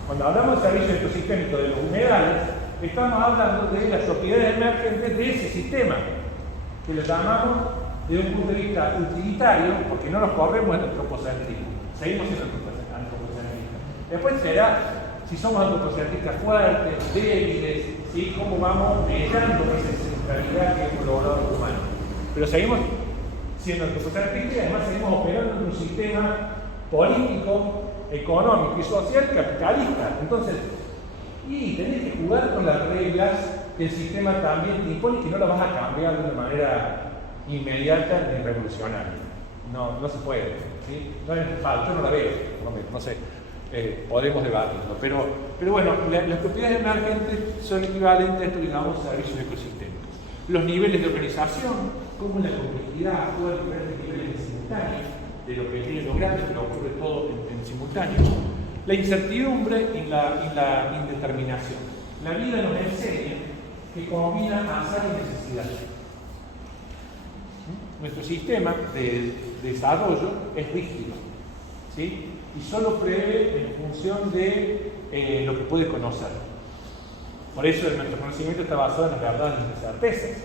Cuando hablamos de servicios ecosistémicos de los humedales, estamos hablando de las propiedades emergentes de ese sistema, que lo llamamos desde un punto de vista utilitario, porque no nos corremos en antropocentrismo, seguimos siendo antropocentristas. Después será si somos antropocentristas fuertes, débiles, ¿sí? Cómo vamos mediando esa centralidad que hemos logrado los humanos. Pero seguimos siendo antropocentristas y además seguimos operando en un sistema político, económico y social capitalista. Entonces, tenés que jugar con las reglas que el sistema también te impone y que no las vas a cambiar de una manera inmediata ni revolucionaria. No se puede. ¿Sí? No es falso, yo no la veo, no sé. Podemos debatirlo, pero bueno, las propiedades emergentes son equivalentes a esto que llamamos servicios ecosistémicos. Los niveles de organización, como la complejidad actúa en diferentes niveles en simultáneo, de lo pequeño y lo grande, pero ocurre todo en simultáneo. La incertidumbre y la indeterminación. La vida nos enseña que combina azar y necesidad. Nuestro sistema de desarrollo es rígido, ¿sí? Y solo prevé en función de lo que puede conocer. Por eso nuestro conocimiento está basado en las verdades y las certezas.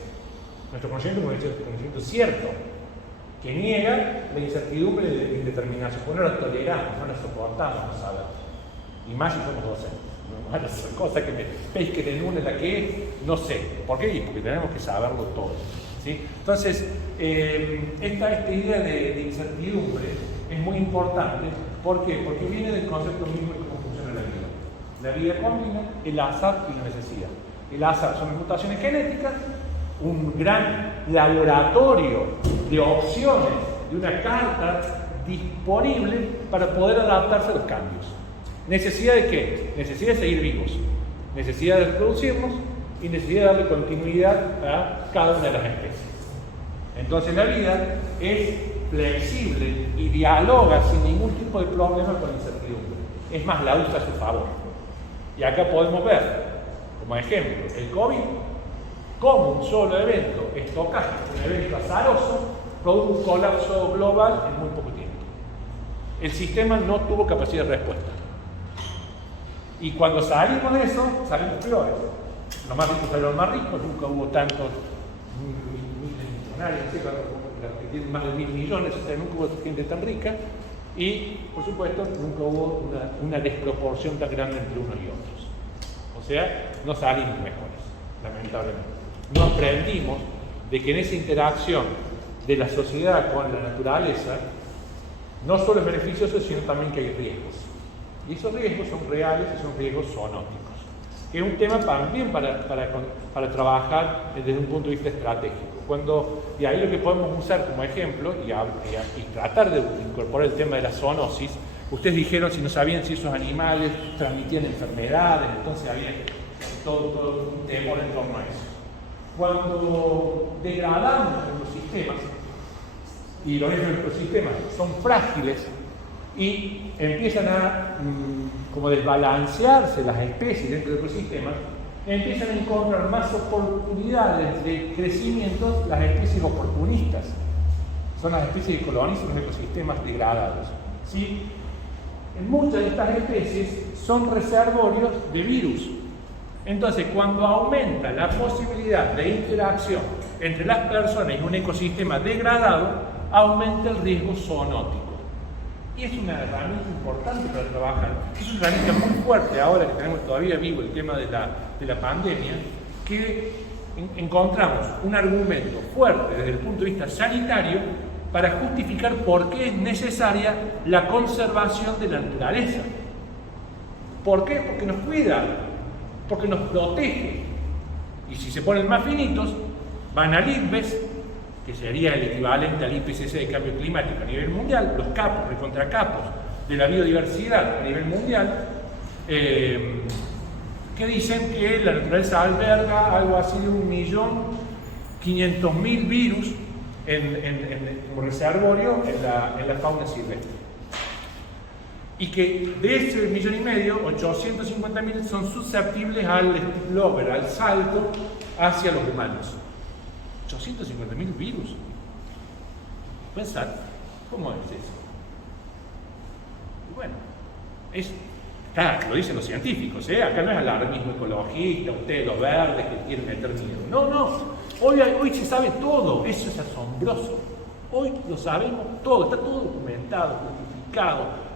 Nuestro conocimiento es un conocimiento cierto, que niega la incertidumbre y la indeterminación, porque no la toleramos, no la soportamos, no sabemos. Y más si somos docentes. No van a hacer cosas que me pesquen en una en la que no sé. ¿Por qué? Porque tenemos que saberlo todo. ¿Sí? Entonces, esta idea de incertidumbre es muy importante. ¿Por qué? Porque viene del concepto mismo de cómo funciona la vida. La vida combina el azar y la necesidad. El azar son las mutaciones genéticas, un gran laboratorio de opciones, de una carta disponible para poder adaptarse a los cambios. ¿Necesidad de qué? Necesidad de seguir vivos, necesidad de reproducirnos y necesidad de darle continuidad a cada una de las especies. Entonces la vida es flexible y dialoga sin ningún tipo de problema con la incertidumbre. Es más, la usa a su favor. Y acá podemos ver, como ejemplo, el COVID, como un solo evento estocástico, un evento azaroso, produjo un colapso global en muy poco tiempo. El sistema no tuvo capacidad de respuesta. Y cuando salimos de eso, salimos peores. Los más ricos salieron más ricos, nunca hubo tantos millonarios, que tienen más de 1.000 millones, o sea, nunca hubo gente tan rica. Y, por supuesto, nunca hubo una desproporción tan grande entre unos y otros. O sea, no salimos mejores, lamentablemente. No aprendimos de que en esa interacción de la sociedad con la naturaleza, no solo es beneficioso, sino también que hay riesgos. Y esos riesgos son reales y son riesgos zoonóticos, que es un tema también para trabajar desde un punto de vista estratégico. Y ahí lo que podemos usar como ejemplo y tratar de incorporar el tema de la zoonosis. Ustedes dijeron si no sabían si esos animales transmitían enfermedades, entonces había todo un temor en torno a eso. Cuando degradamos los sistemas, y los ecosistemas son frágiles y empiezan a como desbalancearse las especies dentro del ecosistema, empiezan a encontrar más oportunidades de crecimiento las especies oportunistas. Son las especies que colonizan los ecosistemas degradados. ¿Sí? En muchas de estas especies son reservorios de virus. Entonces, cuando aumenta la posibilidad de interacción entre las personas y un ecosistema degradado, aumenta el riesgo zoonótico. Y es una herramienta importante para trabajar. Es una herramienta muy fuerte ahora que tenemos todavía vivo el tema de la pandemia, que encontramos un argumento fuerte desde el punto de vista sanitario para justificar por qué es necesaria la conservación de la naturaleza. ¿Por qué? Porque nos cuida, porque nos protege. Y si se ponen más finitos, van al IPBES, que sería el equivalente al IPCC de cambio climático a nivel mundial, los capos, recontracapos de la biodiversidad a nivel mundial, que dicen que la naturaleza alberga algo así de 1.500.000 virus como reservorio en la fauna silvestre. Y que de ese 1,5 millones, 850.000 son susceptibles al spillover, al salto hacia los humanos. 850.000 virus. Pensad, ¿cómo es eso? Y bueno, lo dicen los científicos, acá no es alarmismo ecologista, ustedes los verdes que quieren meter miedo. No. Hoy se sabe todo, eso es asombroso. Hoy lo sabemos todo, está todo documentado, justificado.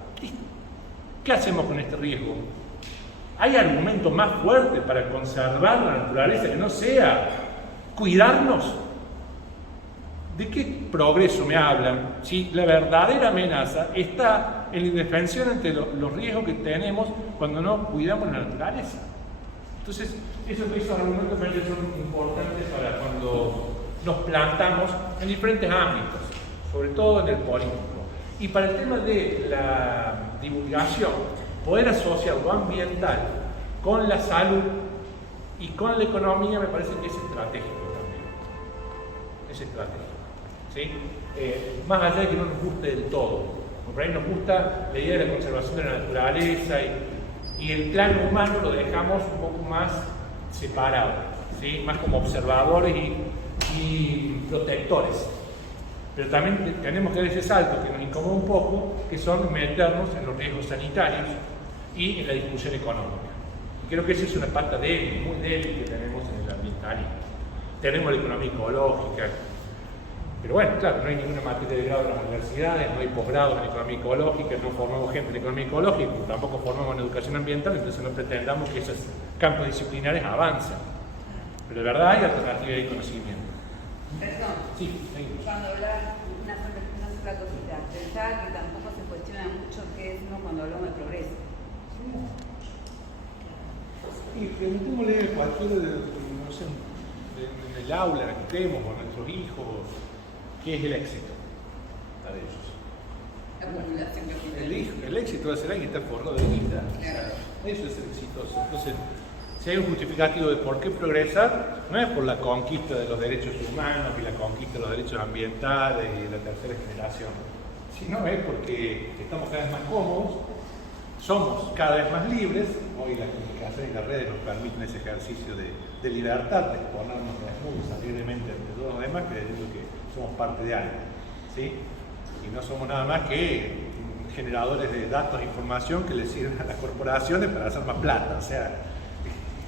¿Qué hacemos con este riesgo? ¿Hay argumento más fuerte para conservar la naturaleza que no sea cuidarnos? ¿De qué progreso me hablan? Si la verdadera amenaza está en la indefensión entre los riesgos que tenemos cuando no cuidamos la naturaleza. Entonces, esos argumentos me parecen son importantes para cuando nos plantamos en diferentes ámbitos, sobre todo en el político. Y para el tema de la divulgación, poder asociar lo ambiental con la salud y con la economía me parece que es estratégico también. Es estratégico. ¿Sí? Más allá de que no nos guste del todo. Por ahí nos gusta la idea de la conservación de la naturaleza y el plano humano lo dejamos un poco más separado, ¿sí? Más como observadores y protectores. Pero también tenemos que dar ese salto que nos incomoda un poco, que son meternos en los riesgos sanitarios y en la discusión económica. Y creo que esa es una pata débil, muy débil que tenemos en el ambientalismo. Tenemos la economía ecológica, pero bueno, claro, no hay ninguna materia de grado en las universidades, no hay posgrados en economía ecológica, no formamos gente en economía ecológica, tampoco formamos en educación ambiental, entonces no pretendamos que esos campos disciplinares avancen. Pero de verdad hay alternativa de conocimiento. Perdón, Sí, cuando hablas, una sola cosita, pensaba que tampoco se cuestiona mucho qué es cuando hablamos de progreso. Y preguntémosle a cualquiera no sé, en el aula en la que estemos, o a nuestros hijos, ¿qué es el éxito para ellos? El éxito va a ser alguien que está forrado de vida. Claro. Eso es exitoso. Entonces, si hay un justificativo de por qué progresar, no es por la conquista de los derechos humanos y la conquista de los derechos ambientales y de la tercera generación, sino es porque estamos cada vez más cómodos, somos cada vez más libres. Hoy las comunicaciones y las redes nos permiten ese ejercicio de libertad, de exponernos desnudos alegremente ante todos los demás, creyendo que somos parte de algo, ¿sí? Y no somos nada más que generadores de datos e información que le sirven a las corporaciones para hacer más plata. O sea,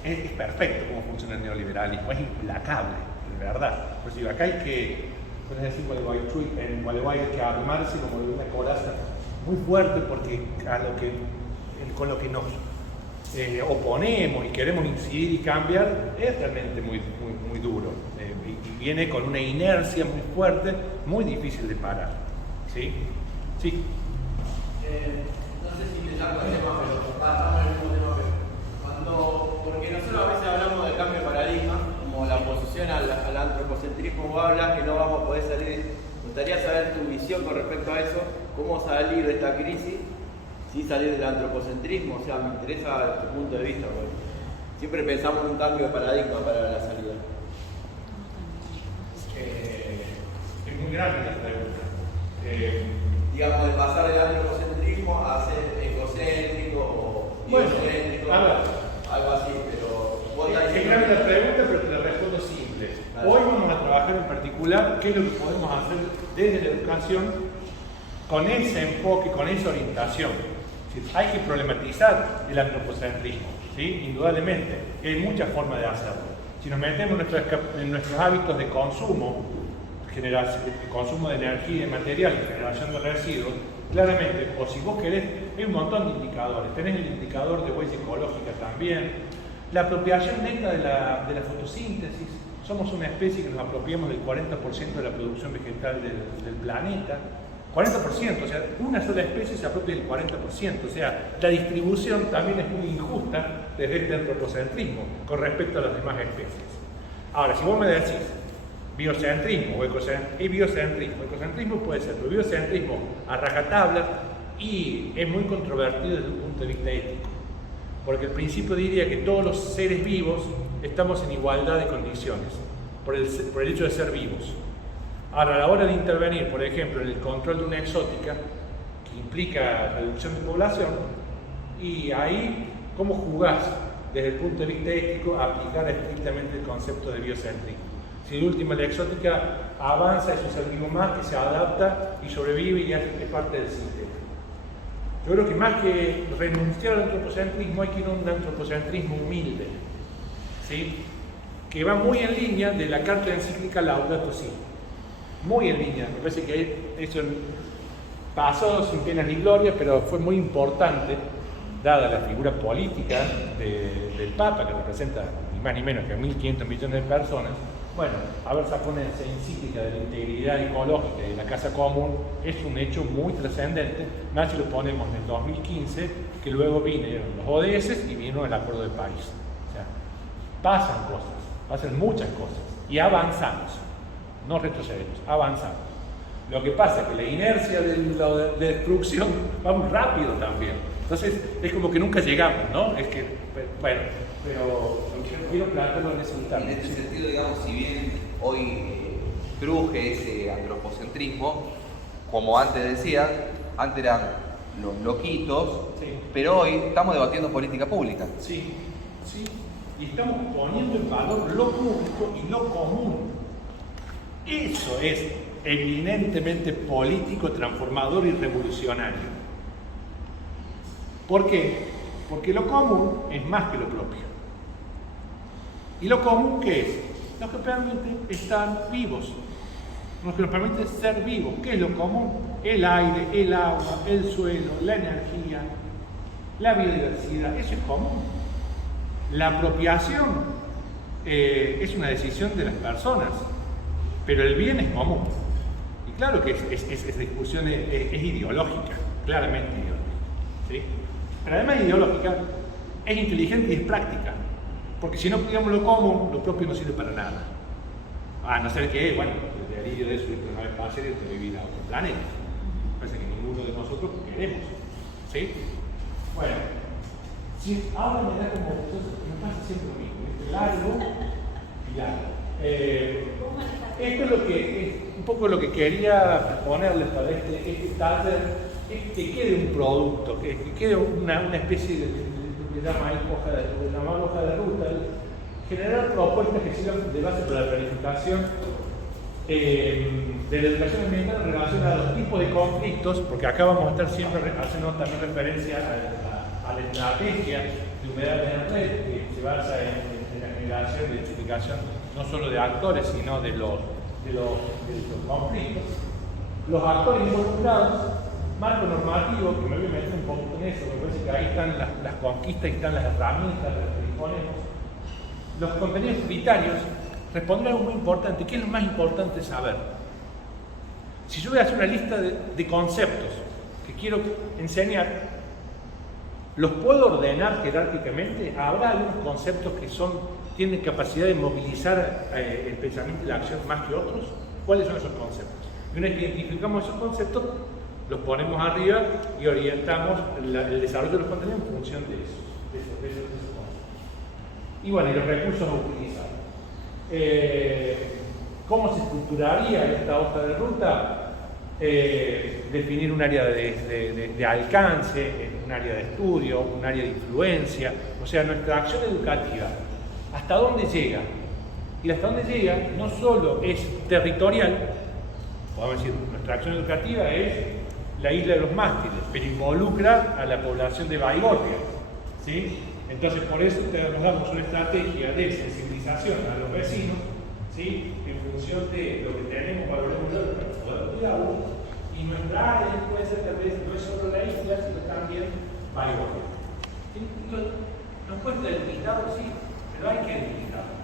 es perfecto cómo funciona el neoliberalismo, es implacable, de verdad. Por si acá hay que, en Gualeguay hay que armarse como de una coraza muy fuerte, porque con lo que nos oponemos y queremos incidir y cambiar es realmente muy duro. Y viene con una inercia muy fuerte, muy difícil de parar. ¿Sí? Sí. No sé si te llamo el tema, pero estamos en el mismo tema. Porque nosotros a veces hablamos de cambio de paradigma, como la oposición al antropocentrismo, vos hablas que no vamos a poder salir. Me gustaría saber tu visión con respecto a eso, cómo salir de esta crisis sin salir del antropocentrismo. O sea, me interesa tu punto de vista, porque siempre pensamos en un cambio de paradigma para la salida. Es muy grande la pregunta. Digamos, de pasar del antropocentrismo a ser egocéntrico o biocéntrico, algo así, pero vos qué es lo que podemos hacer desde la educación con ese enfoque, con esa orientación. Es decir, hay que problematizar el antropocentrismo, ¿sí? Indudablemente, hay muchas formas de hacerlo. Si nos metemos en nuestros hábitos de consumo, consumo de energía y de material y generación de residuos, claramente, o si vos querés, hay un montón de indicadores. Tenés el indicador de huella ecológica también, la apropiación neta de la fotosíntesis. Somos una especie que nos apropiamos del 40% de la producción vegetal del planeta. 40%, o sea, una sola especie se apropia del 40%, o sea, la distribución también es muy injusta desde este antropocentrismo con respecto a las demás especies. Ahora, si vos me decís biocentrismo o ecocentrismo, ecocentrismo puede ser, pero biocentrismo a rajatabla y es muy controvertido desde un punto de vista ético, porque el principio diría que todos los seres vivos estamos en igualdad de condiciones por el hecho de ser vivos. Ahora, a la hora de intervenir, por ejemplo, en el control de una exótica, que implica reducción de población, y ahí, ¿cómo jugás desde el punto de vista ético a aplicar estrictamente el concepto de biocentrismo? Si de última la exótica avanza, es un ser vivo más que se adapta y sobrevive y es parte del sistema. Yo creo que más que renunciar al antropocentrismo, hay que ir a un antropocentrismo humilde, ¿sí? Que va muy en línea de la carta encíclica Laudato Si. Muy en línea, me parece que eso pasó sin penas ni gloria, pero fue muy importante, dada la figura política del Papa, que representa ni más ni menos que 1.500 millones de personas. Bueno, haber sacado una encíclica de la integridad ecológica y de la casa común es un hecho muy trascendente, más si lo ponemos en el 2015, que luego vinieron los ODS y vino el Acuerdo de París. O sea, pasan muchas cosas, y avanzamos. No retrocedemos, avanzamos. Lo que pasa es que la inercia de destrucción va muy rápido también. Entonces es como que nunca llegamos, ¿no? Es que, bueno, pero quiero plantearlo en ese instante. En este sentido, digamos, si bien hoy cruje ese antropocentrismo, como antes decías, antes eran los loquitos, sí, pero hoy estamos debatiendo política pública. Sí, sí, y estamos poniendo en valor lo público y lo común. Eso es eminentemente político, transformador y revolucionario. ¿Por qué? Porque lo común es más que lo propio. ¿Y lo común qué es? Lo que permite estar vivos, lo que nos permite ser vivos. ¿Qué es lo común? El aire, el agua, el suelo, la energía, la biodiversidad. Eso es común. La apropiación es una decisión de las personas, pero el bien es común. Y claro que esa discusión es ideológica, claramente ideológica, ¿sí? Pero además de ideológica, es inteligente y es práctica. Porque si no cuidamos lo común, lo propio no sirve para nada. A no ser que, bueno, el delirio de subir una vez espacial y vivir a otro planeta. Parece que ninguno de nosotros queremos. ¿Sí? Bueno, si ahora me da como, me pasa siempre lo mismo, largo y largo. Esto es lo que es un poco lo que quería ponerles para este taller, es que quede un producto, que quede una especie de lo que llama hoja de ruta, generar propuestas que sirvan de base para la planificación de la educación ambiental en relación a los tipos de conflictos, porque acá vamos a estar siempre haciendo también referencia a la estrategia de humedad en red, que se basa en la generación de identificación no solo de actores, sino de los conflictos. Los actores involucrados, marco normativo, que me voy a meter un poquito en eso, me parece que ahí están las conquistas y están las herramientas de las que disponemos. Los contenidos prioritarios responden a algo muy importante. ¿Qué es lo más importante saber? Si yo voy a hacer una lista de conceptos que quiero enseñar, ¿los puedo ordenar jerárquicamente? ¿Habrá algunos conceptos que tienen capacidad de movilizar el pensamiento y la acción más que otros? ¿Cuáles son esos conceptos? Y una vez que identificamos esos conceptos, los ponemos arriba y orientamos el desarrollo de los contenidos en función de esos conceptos. Y bueno, y los recursos a utilizar. ¿Cómo se estructuraría esta hoja de ruta? Definir un área de alcance, un área de estudio, un área de influencia, o sea, nuestra acción educativa, ¿hasta dónde llega? Y hasta dónde llega no solo es territorial, podemos decir, nuestra acción educativa es la isla de los mástiles, pero involucra a la población de Baigorria, ¿sí? Entonces, por eso nos damos una estrategia de sensibilización a los vecinos, ¿sí? En función de lo que tenemos para poder cuidarlo, y nuestra área puede ser tal vez no es solo la isla, sino también Baigorria. ¿Sí? Nos cuesta delimitarlo, sí, pero hay que delimitarlo.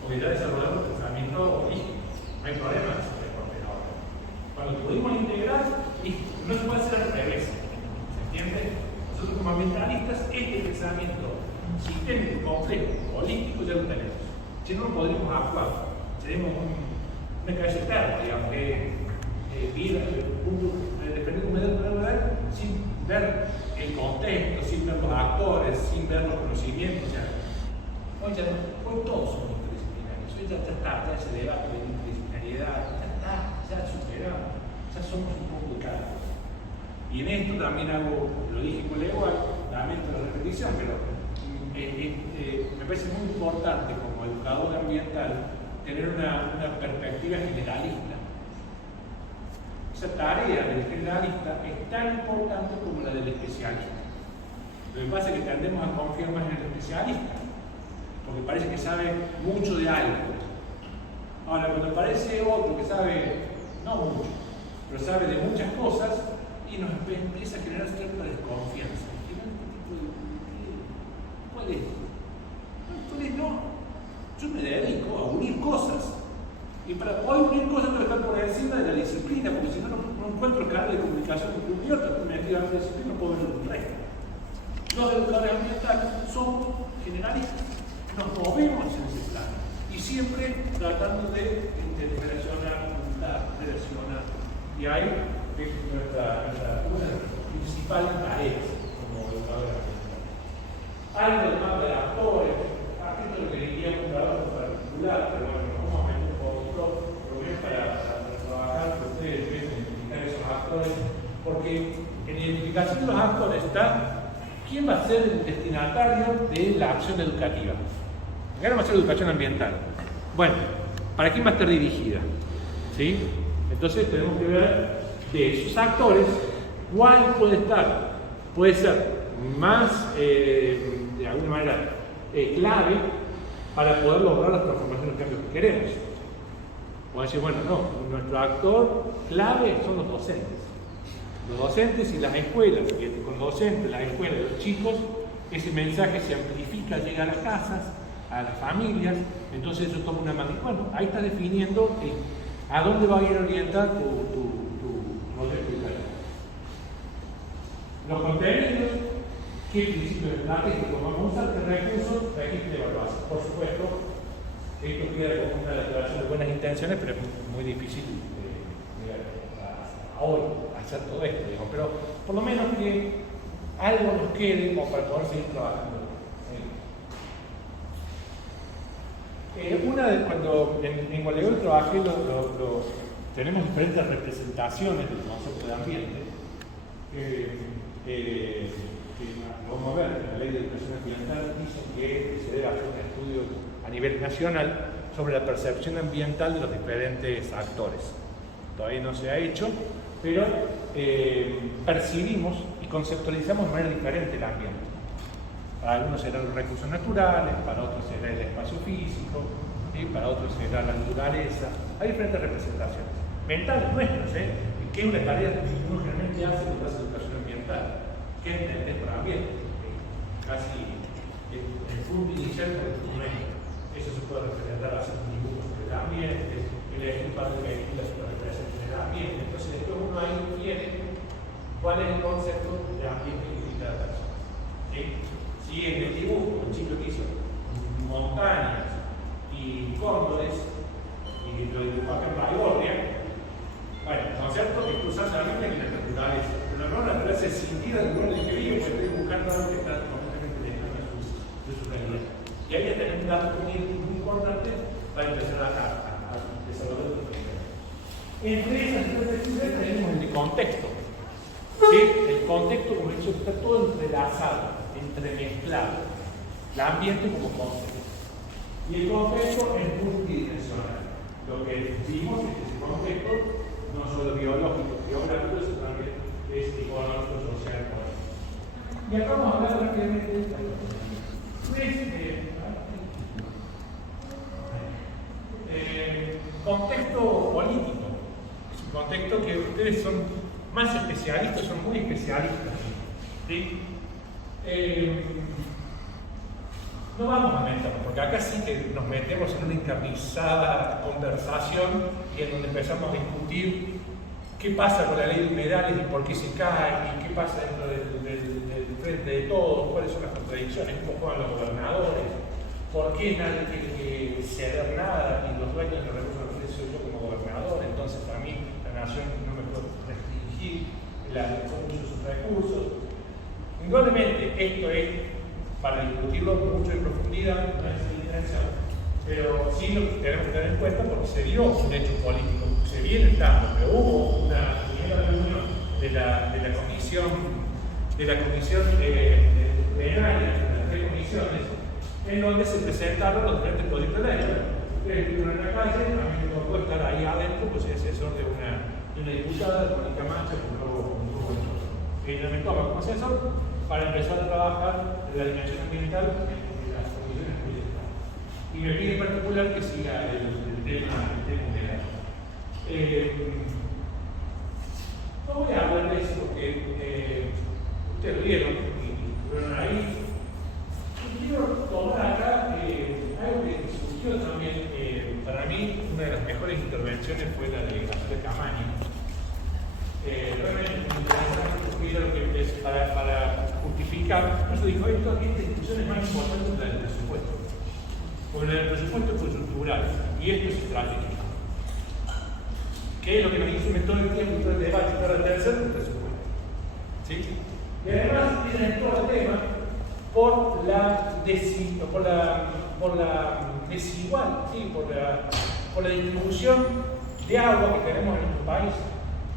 Porque ya desarrollamos pensamiento holístico, no hay problema en ese recorte ahora. Cuando pudimos integrar, no se puede hacer al revés, ¿se entiende? Nosotros como ambientalistas, este pensamiento sistémico, complejo, holístico ya lo tenemos. Si no, no podríamos actuar. Seríamos una calle eterna, digamos, ir al punto de defender un medio sin ver el contexto, sin ver los actores, sin ver los conocimientos. Hoy todos somos interdisciplinarios, hoy ya está, ya ese debate de interdisciplinariedad, ya superamos, ya somos un poco de cada. Y en esto también lo dije con igual, lamento la repetición, pero me parece muy importante como educador ambiental tener una perspectiva generalista. Esa tarea del generalista es tan importante como la del especialista. Lo que pasa es que tendemos a confiar más en el especialista, porque parece que sabe mucho de algo. Ahora, cuando aparece otro que sabe, no mucho, pero sabe de muchas cosas, y nos empieza a generar cierta desconfianza. ¿Cuál es? No. Yo me dedico a unir cosas. Y para poder unir cosas tengo que estar por encima de la disciplina, porque si no, no encuentro el canal de comunicación entre un y otro. Me metí a la disciplina, no puedo ver un resto. Los educadores ambientales somos generalistas. Nos movemos en ese plan. Y siempre tratando de interrelacionar, relacionar. Y ahí es una de las principales tareas como educadores ambientales. Algo de más de actores, aquí es lo que diría un trabajo particular, pero bueno, vamos a meter un poquito, por lo menos para trabajar con ustedes, identificar esos actores, porque en la identificación de los actores está quién va a ser el destinatario de la acción educativa. Acá no va a ser educación ambiental. Bueno, ¿para quién va a estar dirigida? ¿Sí? Entonces tenemos que ver de esos actores cuál puede estar. Puede ser más, de alguna manera, clave para poder lograr las transformaciones y cambios que queremos. O decir, bueno, no, nuestro actor clave son los docentes. Los docentes y las escuelas, y con los docentes, las escuelas y los chicos, ese mensaje se amplifica, llega a las casas, a las familias, entonces eso toma una magnitud. Bueno, ahí está definiendo a dónde va a ir orientada tu modelo educativo. Los contenidos, qué principios estratégicos vamos a usar, qué recursos, registro de evaluación. Por supuesto, esto queda como una declaración de buenas intenciones, pero es muy difícil ahora hacer todo esto, digamos, pero por lo menos que algo nos quede como para poder seguir trabajando. Cuando en Gualeguay trabajé, tenemos diferentes representaciones del concepto de ambiente. Vamos a ver, la Ley de Educación Ambiental dice que se debe hacer un estudio a nivel nacional sobre la percepción ambiental de los diferentes actores. Todavía no se ha hecho, pero percibimos y conceptualizamos de manera diferente el ambiente. Para algunos serán los recursos naturales, para otros será el espacio físico, ¿sí? Para otros será la naturaleza. Hay diferentes representaciones mentales nuestras, que es una tarea que uno generalmente hace en la educación ambiental. ¿Qué entendés por ambiente? Casi el punto inicial con el documento. Eso se puede representar a hacer un dibujo sobre el ambiente, elegir un par de películas que representen el ambiente. Entonces después uno ahí tiene cuál es el concepto de ambiente que cada persona. ¿Sí? Si en el dibujo el chico que hizo montañas y cóndores y lo dibujó acá en Baigorria, bueno, el concepto es cruzar la ambiente y la naturaleza. Pero no la naturaleza es sentir el lugar en el que vivo, porque estoy buscando algo que está completamente lejano de su realidad. Y ahí ya tenemos un dato muy importante para empezar a desarrollar el proceso. Entre esas perspectivas tenemos el de contexto. ¿Sí? El contexto, como he dicho, está todo entrelazado, entremezclado. El ambiente como concepto. Y el contexto es multidimensional. Lo que vimos es que ese contexto no solo biológico, geográfico, sino también es económico, social, político. Y acá vamos a hablar rápidamente de esta cosa. Contexto político. Es un contexto que ustedes son más especialistas, son muy especialistas. ¿Sí? No vamos a meternos, porque acá sí que nos metemos en una encarnizada conversación y en donde empezamos a discutir qué pasa con la ley de humedales y por qué se cae, y qué pasa dentro del frente de todos, cuáles son las contradicciones, cómo juegan los gobernadores, por qué nadie tiene que ceder nada y los dueños de los recursos naturales soy yo como gobernador, entonces para mí la nación no me puede restringir el uso de sus recursos. Indudablemente esto es para discutirlo mucho en profundidad, no es intención, pero sí lo tenemos que tener en cuenta porque se dio un hecho político, se viene dando, pero hubo una primera reunión de la comisión plenaria, de las tres comisiones, en donde se presentaron los diferentes proyectos de ley. Ustedes estuvieron en la calle, a mí me tocó estar ahí adentro, pues soy asesor de una diputada, Mónica Mancha, que ella me toma como asesor para empezar a trabajar en la dimensión ambiental en las comisiones proyectales. Y me pide en particular que siga el tema humedal. No voy a hablar de eso porque ustedes lo vieron y estuvieron ahí. Y quiero tomar acá algo que surgió también, para mí, una de las mejores intervenciones fue la de Gabriel Camaño. Realmente lo que es para justificar, por eso dijo, esta discusión es más importante que la del presupuesto. Porque la del presupuesto es estructural y esto es estratégico. Que es lo que nos insume todo el tiempo y todo el debate para el tercer presupuesto. ¿Sí? Y además tienen todo el tema por la desigual, ¿sí? por la distribución de agua que tenemos en nuestro país.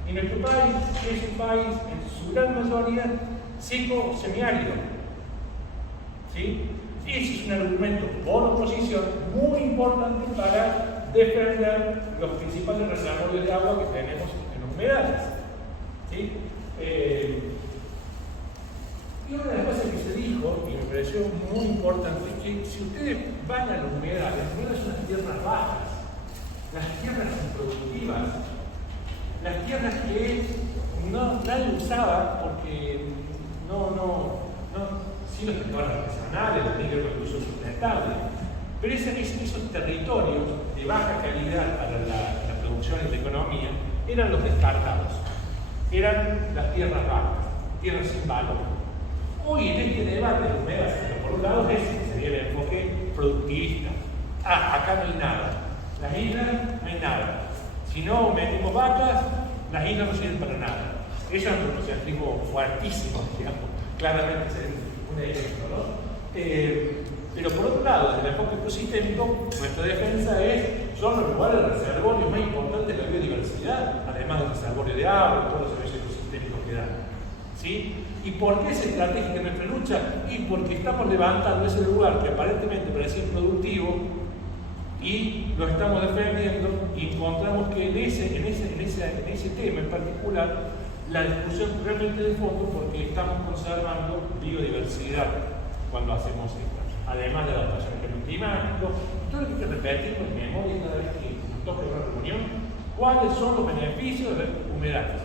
Y nuestro país es un país, en su gran mayoría, seco semiárido. ¿Sí? Ese es un argumento por oposición muy importante para defender los principales reservorios de agua que tenemos en los humedales. ¿Sí? Y una de las cosas que se dijo, y me pareció muy importante, es que si ustedes van a los humedales son las tierras bajas, las tierras improductivas, las tierras que nadie usaba porque sí los sectores artesanales, los tienen que uso sustentable, pero esos territorios de baja calidad para la producción y la economía eran los descartados, eran las tierras bajas, tierras sin valor. Hoy en este debate de humedales, por un lado ese sería el enfoque productivista. Acá no hay nada, las islas no hay nada. Si no metimos vacas, las islas no sirven para nada. Eso es un antropocentrismo fuertísimo, digamos, claramente es un ejemplo, ¿no? Pero por otro lado, desde el enfoque ecosistémico, nuestra defensa son los lugares reservorios más importantes de la biodiversidad, además del reservorio de agua y todos los servicios ecosistémicos que dan. ¿Sí? ¿Y por qué es estratégica nuestra lucha? Y porque estamos levantando ese lugar que aparentemente parecía improductivo y lo estamos defendiendo y encontramos que en ese tema en particular la discusión realmente de fondo porque estamos conservando biodiversidad cuando hacemos esto, además de la adaptación al cambio climático. Todo lo que hay que repetir en memoria cada vez que nos toca una reunión, cuáles son los beneficios de humedales,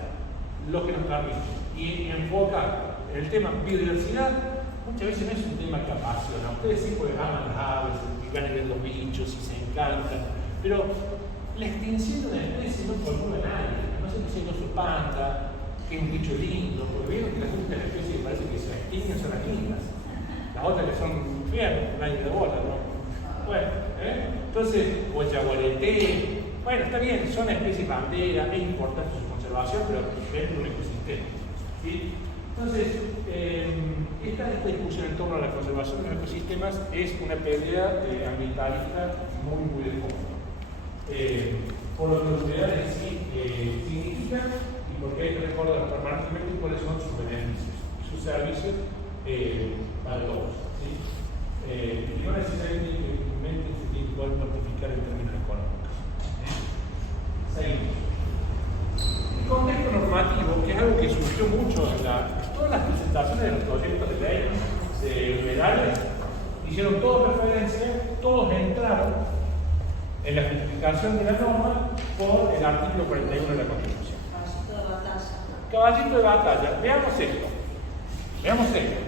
lo que nos permite. Y enfocar el tema biodiversidad muchas veces no es un tema que apasiona. Ustedes sí pues aman las aves, que van a ver los bichos y se encantan, pero la extinción de una especie no preocupa a nadie. No sé si es un panda, que es un bicho lindo, porque vieron que las únicas especies que parece que se extinguen son las lindas. Las otras que son feas, nadie da bola, ¿no? Bueno, entonces, o el jaguareté, bueno, está bien, son especies bandera, es importante su conservación, pero dentro de un ecosistema. ¿Sí? Entonces, esta discusión en torno a la conservación de los ecosistemas es una pelea ambientalista muy, muy de fondo. Por lo que los humedales sí significan y porque hay que recordar permanentemente cuáles son sus beneficios y sus servicios para todos. ¿Sí? Y no necesariamente se tiene que poder cuantificar en términos económicos. Seguimos. normativo, que es algo que surgió mucho en todas las presentaciones de los proyectos de ley de liberales, hicieron todos referencia, todos entraron en la justificación de la norma por el artículo 41 de la Constitución. Caballito de batalla. Caballito de batalla. Veamos esto. Veamos esto.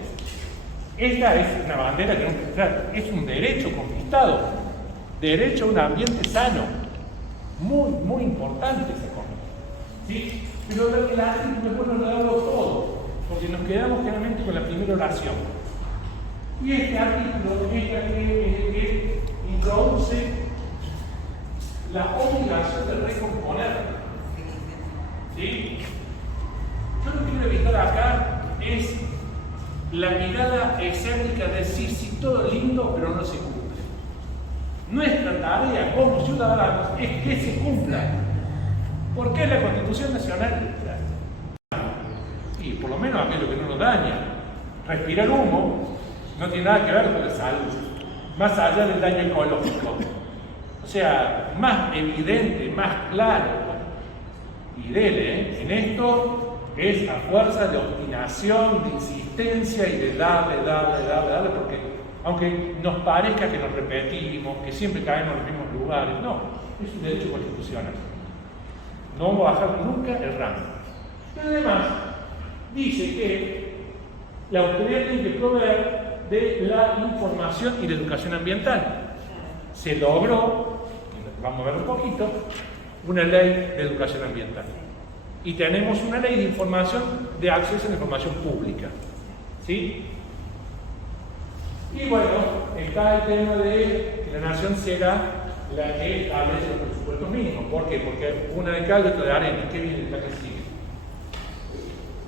Esta es una bandera que es un derecho conquistado. Derecho a un ambiente sano. Muy, muy importante esa cosa. ¿Sí? Pero el artículo después nos lo damos todo, porque nos quedamos generalmente con la primera oración. Y este artículo es el que introduce la obligación de recomponer. ¿Sí? Yo lo que quiero evitar acá es la mirada escéptica de decir si todo es lindo pero no se cumple. Nuestra tarea como ciudadanos es que se cumpla. ¿Por qué la Constitución Nacional? Y por lo menos aquello que no nos daña. Respirar humo no tiene nada que ver con la salud, más allá del daño ecológico. O sea, más evidente, más claro. Y dele, en esto es a fuerza de obstinación, de insistencia y de darle, porque aunque nos parezca que nos repetimos, que siempre caemos en los mismos lugares, no, es un derecho constitucional. No vamos a bajar nunca el rango. Pero además, dice que la autoridad tiene que proveer de la información y la educación ambiental. Se logró, vamos a ver un poquito, una ley de educación ambiental. Y tenemos una ley de información, de acceso a la información pública. ¿Sí? Y bueno, está el tema de que la nación será la que establece los presupuestos mínimos. ¿Por qué? Porque una de cal y otra de arena. ¿Qué viene la que sigue?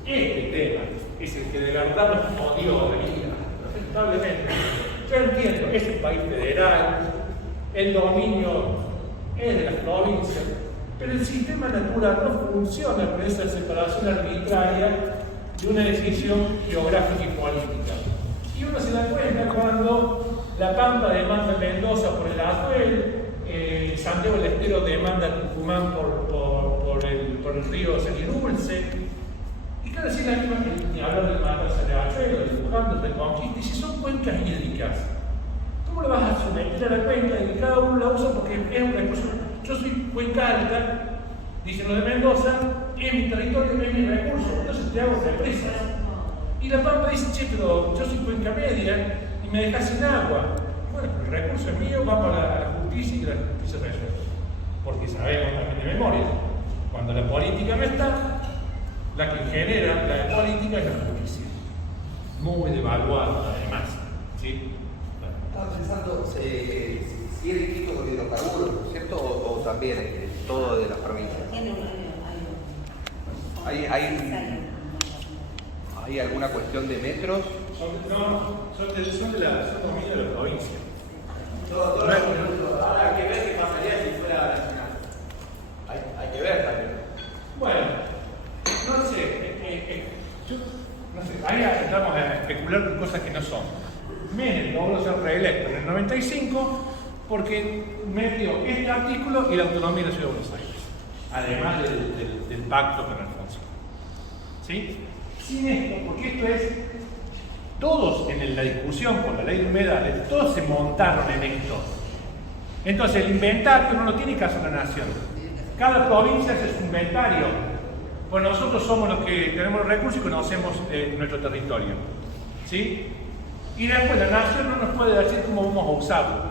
Este tema es el que de verdad nos jodió de vida. Lamentablemente. Yo entiendo, es el país federal, el dominio es de las provincias, pero el sistema natural no funciona con esa separación arbitraria de una decisión geográfica y política. Y uno se da cuenta cuando La Pampa demanda Mendoza por el Atuel, Santiago del Estero demanda Tucumán por el río Sanidulce. Y cada vez la misma ni hablar del Matanza de Achuelo, de Luján, de Conquista, y si son cuencas hídricas, ¿cómo lo vas a someter a la cuenca y que cada uno la usa porque es un recurso? Yo soy cuenca alta, dicen lo de Mendoza, es mi territorio, es mi recurso, entonces te hago represas. Y La Pampa dice, che, pero yo soy cuenca media y me dejas sin agua. Bueno, el recurso es mío, vamos a la justicia y que la justicia resuelve. Porque sabemos también de memoria, cuando la política no está, la que genera la política es la justicia. Muy devaluada, además. ¿Sí? Estaba pensando, si es distinto con hidrocarburos, ¿no es cierto? O también todo de las provincias. ¿Hay alguna cuestión de metros? Son dominio de la provincia. Ahora hay que ver qué pasaría si fuera nacional. Hay que ver también. Bueno, no sé, ahí entramos a especular con cosas que no son. Menem logró ser reelecto en el 95 porque metió este artículo y la autonomía de la Ciudad de Buenos Aires, además del pacto con Alfonsín. ¿Sí? Sin esto, porque esto es, todos en la discusión por la ley de humedales, todos se montaron en esto. Entonces el inventario no lo tiene que hacer la nación. Cada provincia hace su inventario. Pues nosotros somos los que tenemos los recursos y conocemos nuestro territorio. ¿Sí? Y después la nación no nos puede decir cómo vamos a usarlo.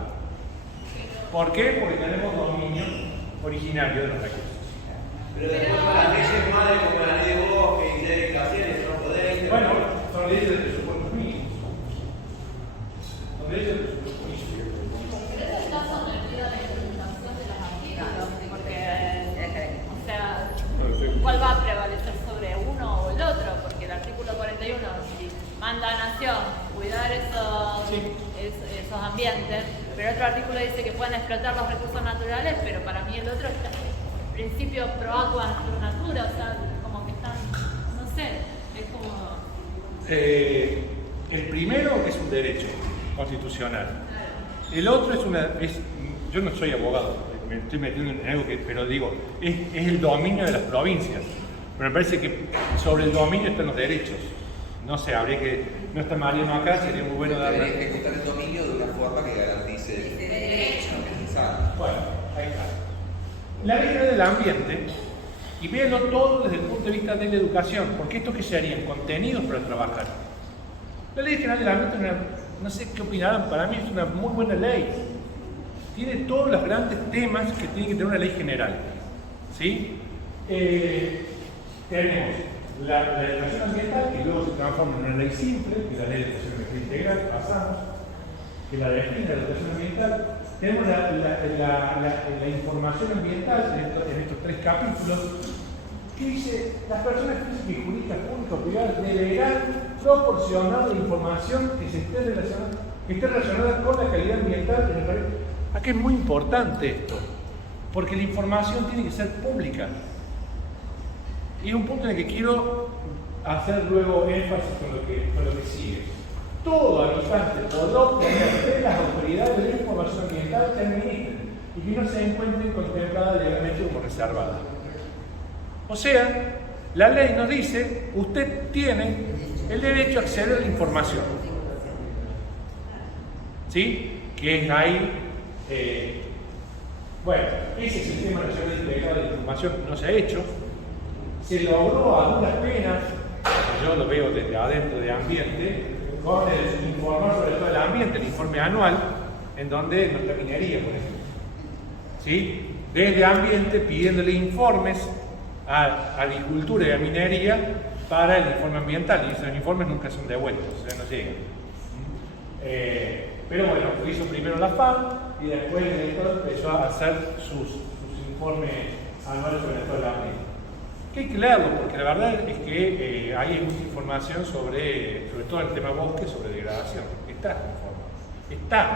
¿Por qué? Porque tenemos dominio originario de los recursos. Pero después con las leyes madres como la ley de bosque y ley de casieres son poderes. Bueno, son leyes de presupuestos mínimos. Son leyes de presupuestos mínimos. Pero ese caso me olvida la implementación de los artículos, porque, o sea, ¿cuál va a prevalecer sobre uno o el otro? Porque el artículo 41, si manda a Nación cuidar esos ambientes, pero otro artículo dice que pueden explotar los recursos naturales, pero para mí el otro está principio pro aqua natura, o sea, como que están, no sé, es como... El primero es un derecho constitucional. El otro yo no soy abogado, me estoy metiendo en algo pero digo, es el dominio de las provincias. Pero me parece que sobre el dominio están los derechos. No sé, habría que... No está Mariano acá, sería muy bueno darle... Debería ejecutar el dominio de una forma que garantice de derecho. Bueno, ahí está. La ley general del ambiente, y véanlo todo desde el punto de vista de la educación, porque esto que serían contenidos para trabajar. La ley general del ambiente, no sé qué opinarán, para mí es una muy buena ley. Tiene todos los grandes temas que tiene que tener una ley general. ¿Sí? Tenemos la educación ambiental, que luego se transforma en una ley simple, que es la ley de educación ambiental integral, pasamos, que la define la educación ambiental. Tenemos la información ambiental en estos 3 capítulos, que dice, las personas físicas y jurídicas públicas o privadas deberán proporcionar la información que esté relacionada con la calidad ambiental en el país. Aquí es muy importante esto, porque la información tiene que ser pública. Y es un punto en el que quiero hacer luego énfasis con lo que sigue. Todo habitante podrá obtener de las autoridades de la información ambiental que administren y que no se encuentren contempladas legalmente como reservadas. O sea, la ley nos dice, usted tiene el derecho a acceder a la información. ¿Sí? Que es ahí... bueno, ese sistema nacional integrado de información no se ha hecho. Se logró a duras penas, yo lo veo desde adentro de ambiente, con el informar sobre todo el ambiente, el informe anual, en donde no está minería, por ejemplo. ¿Sí? Desde ambiente pidiéndole informes a agricultura y a minería para el informe ambiental, y esos informes nunca son devueltos, o sea, no llegan. Pero bueno, hizo primero la FAO y después el director empezó a hacer sus informes anuales sobre todo el ambiente. Que hay que leerlo, porque la verdad es que hay mucha información sobre todo el tema bosque, sobre degradación. Está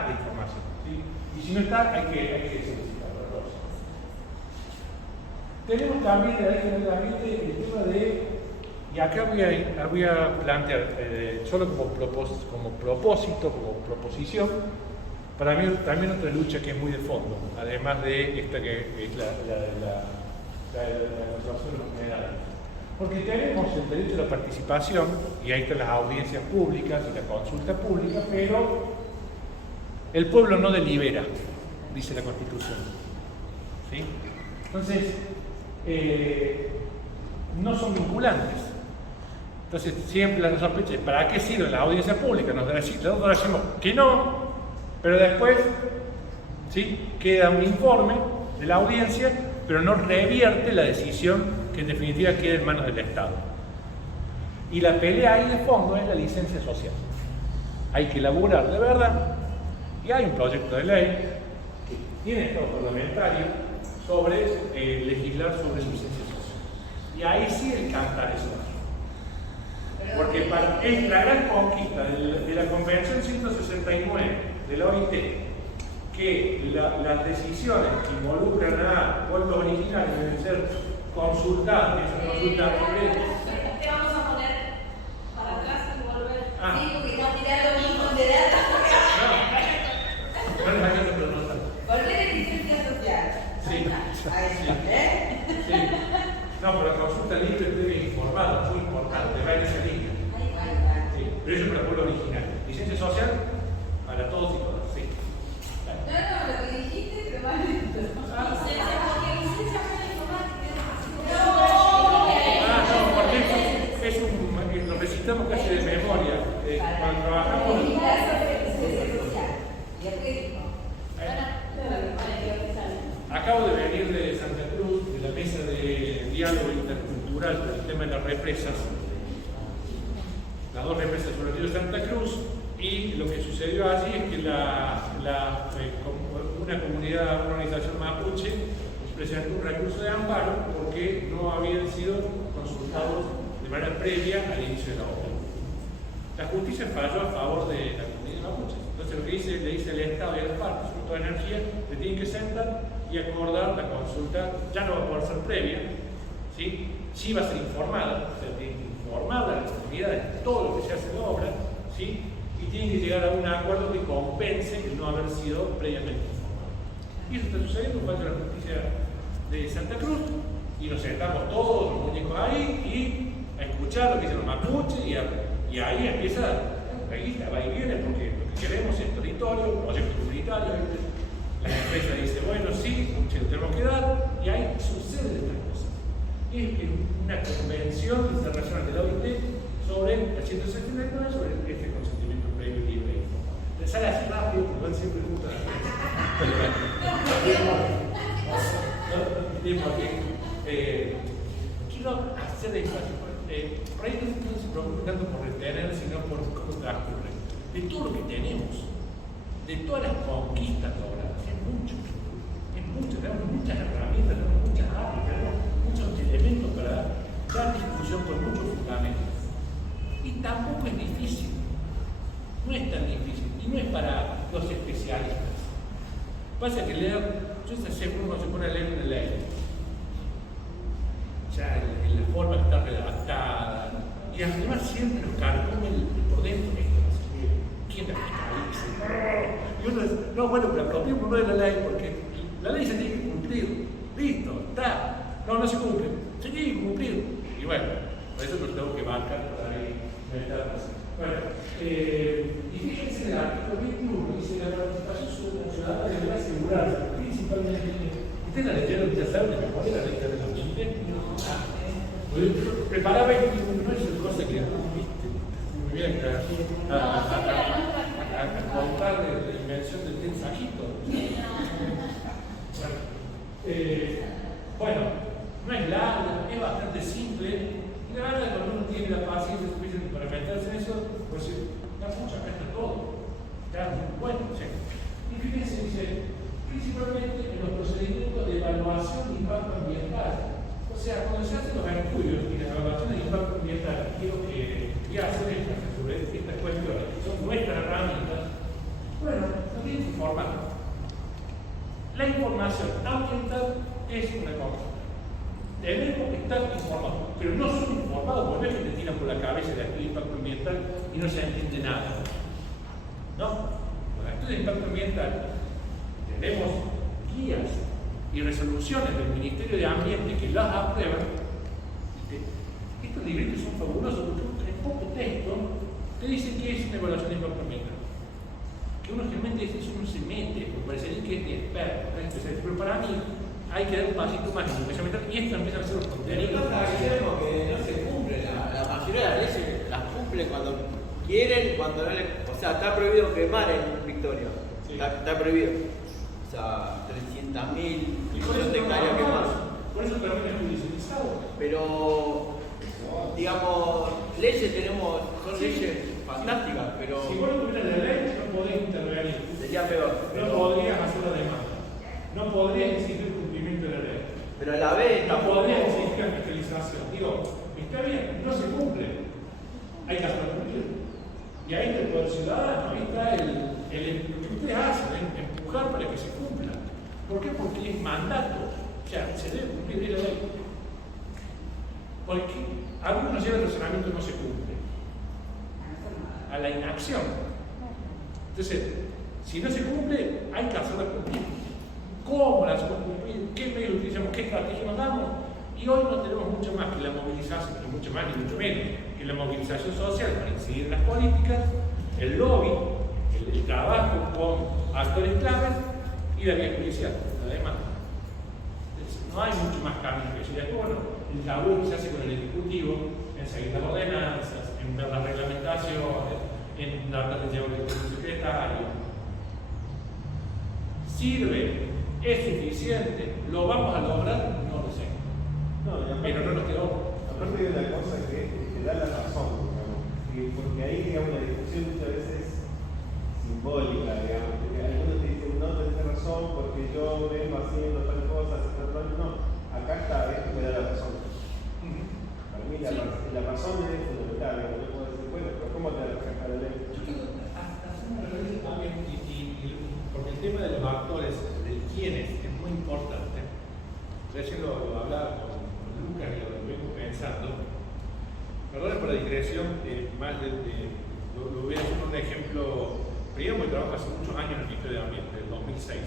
la información. ¿Sí? Y si no está, hay que solicitarlo. Tenemos también de la ley general del ambiente el tema de, y acá voy a plantear, solo como propósito, como proposición, para mí también otra lucha que es muy de fondo, además de esta que es la negociación general. Porque tenemos el derecho a la participación, y ahí están las audiencias públicas y la consulta pública, pero el pueblo no delibera, dice la Constitución. ¿Sí? Entonces, no son vinculantes. Entonces, siempre la sospecha es, ¿para qué sirve la audiencia pública? Nosotros decimos que no, pero después, ¿sí?, queda un informe de la audiencia, pero no revierte la decisión que en definitiva queda en manos del Estado. Y la pelea ahí de fondo es la licencia social. Hay que elaborar de verdad, y hay un proyecto de ley que tiene estado parlamentario sobre legislar sobre licencia social. Y ahí sí el cantar eso. Porque es la gran conquista de la Convención 169 de la OIT, que las decisiones que involucran a pueblos originarios deben ser consultadas, Te vamos a poner para atrás y volver. Sí, porque no tirar lo mismo de datos. No les hagan otra nota. Volver en licencia social. Sí. Ahí está, Sí. No, pero la consulta libre debe informar, muy importante, va en esa línea. Sí. Pero eso para el pueblo original. Licencia social para todos y todas, sí. No, lo que dijiste, pero más lento. Porque lo recitamos casi de memoria. Cuando trabajamos. Acabo de venir de Santa Cruz, de la mesa de diálogo intercultural para el tema de las represas, las dos represas sobre el río de Santa Cruz, y lo que sucedió allí es que una comunidad, una organización mapuche, presentó un recurso de amparo porque no habían sido consultados de manera previa al inicio de la obra. La justicia falló a favor de la comunidad mapuche. Entonces lo que le dice al Estado y a las partes, sobre todo de energía, se tienen que sentar y acordar la consulta. Ya no va a poder ser previa, ¿sí? Sí va a ser informada, o sea, tiene que informar a la comunidad de todo lo que se hace en la obra, ¿sí? Y tienen que llegar a un acuerdo que compense el no haber sido previamente informado. Y eso está sucediendo, falta la justicia de Santa Cruz, y nos sentamos todos los muñecos ahí y a escuchar lo que dicen los mapuches y ahí empieza la guita, va y viene, porque lo que queremos es territorio, proyecto comunitario. La empresa dice, bueno, sí, se lo tenemos que dar, y ahí suceden estas cosas. Y es una convención internacional de la OIT sobre el 179, sobre este consentimiento previo libre. Le sale así rápido, porque van siempre juntos a la quiero hacer espacio. Por ahí no se preocupe tanto por retener, sino por cómo transcurre. De todo lo que tenemos, de todas las conquistas logradas, es mucho, tenemos muchas herramientas, tenemos muchas armas, tenemos muchos elementos para dar discusión con muchos fundamentos. Y tampoco es difícil, no es tan difícil, y no es para los especialistas. Pasa que leer, yo estoy seguro no se pone a leer una ley. Ya en la forma que está redactada, y además siempre nos carcome por dentro esto. ¿Quién la fiscaliza? Y uno dice, no, bueno, pero apropiemos no de la ley, porque la ley se tiene que cumplir. Listo, está. No se cumple. Se tiene que cumplir. Y bueno, por eso nos tengo que bancar por ahí. Bueno, y fíjense en el artículo 21, dice la participación ciudadana deberá asegurarse, principalmente. Ustedes la leyeron, ya saben de memoria la ley de los 80. Preparaba 21, no es una cosa que viste muy bien a contar de la invención del mensajito. Bueno, no es larga, es bastante simple. Y la verdad, cuando uno tiene la paciencia suficiente para meterse en eso, pues la pucha, acá está todo. Está muy bueno. ¿Sí? Y fíjense, dice, principalmente en los procedimientos de evaluación de impacto ambiental. O sea, cuando se hacen los estudios y las evaluaciones de impacto ambiental, quiero que hacen sobre estas cuestiones, que son nuestras herramientas, bueno, nos tienen que informar. La información ambiental es una cosa. Tenemos que estar informados, pero no son informados, porque no es que te tiran por la cabeza de estudio de impacto ambiental y no se entiende nada. No, los estudios de impacto ambiental tenemos guías y resoluciones del Ministerio de Ambiente que las aprueban. Estos libritos son fabulosos porque en poco texto te dicen que es una evaluación de impacto ambiental. Que uno generalmente dice, eso no se mete, porque parecería que es de experto, pero para mí hay que dar un pasito más en educación ambiental y esto empieza a ser los contenidos. Pero que no se cumple, la mayoría de las leyes las cumplen cuando quieren, cuando no les. O sea, está prohibido quemar en Victoria. Sí. Está prohibido. O sea, 300.000 millones de hectáreas quemadas. Por eso termina judicializado. Pero, digamos, leyes tenemos, son leyes fantásticas, pero. Si vos no tuvieras la ley, no podés intervenir. Sería peor. No podrías hacer la demanda. No podrías exigir el cumplimiento de la ley. Pero a la vez. No podrías exigir la fiscalización. Digo, está bien, no se cumple. Hay que hacerlo cumplir. Y ahí está el poder ciudadano, ahí está lo que ustedes hacen, empujar para que se cumpla. ¿Por qué? Porque es mandato. O sea, se debe cumplir la ley. Porque algunos nos lleva el razonamiento no se cumple. A la inacción. Entonces, si no se cumple, hay que hacerla cumplir. ¿Cómo la hacemos cumplir? ¿Qué medios utilizamos? ¿Qué estrategia nos damos? Y hoy no tenemos mucho más que la movilización, ni mucho más ni mucho menos, que la movilización social para incidir en las políticas, el lobby, el trabajo con actores claves y la vía judicial, la demanda. No hay mucho más camino que eso. Y después, bueno, el tabú que se hace con el Ejecutivo en seguir las ordenanzas, en ver las reglamentaciones, en tratar de llevar el secretario. ¿Sirve? ¿Es suficiente? ¿Lo vamos a lograr? No lo sé. Pero no nos quedó. Aparte de una cosa que te da la razón, digamos, porque ahí, digamos, la discusión muchas veces simbólica, digamos, porque algunos te dicen, no, tenés razón porque yo vengo haciendo tal cosa, no, acá está, esto me da la razón. Para mí la razón es fundamental, digamos, yo puedo decir, bueno, pero ¿cómo te da la ley? Yo quiero hacer una referencia también, porque el tema de los actores, de quiénes, es muy importante. Recién lo hablaba con Lucas y lo vengo pensando. Perdón por la digresión, lo voy a hacer un ejemplo. Primero, porque trabajo hace muchos años en el Ministerio de Ambiente, del 2006.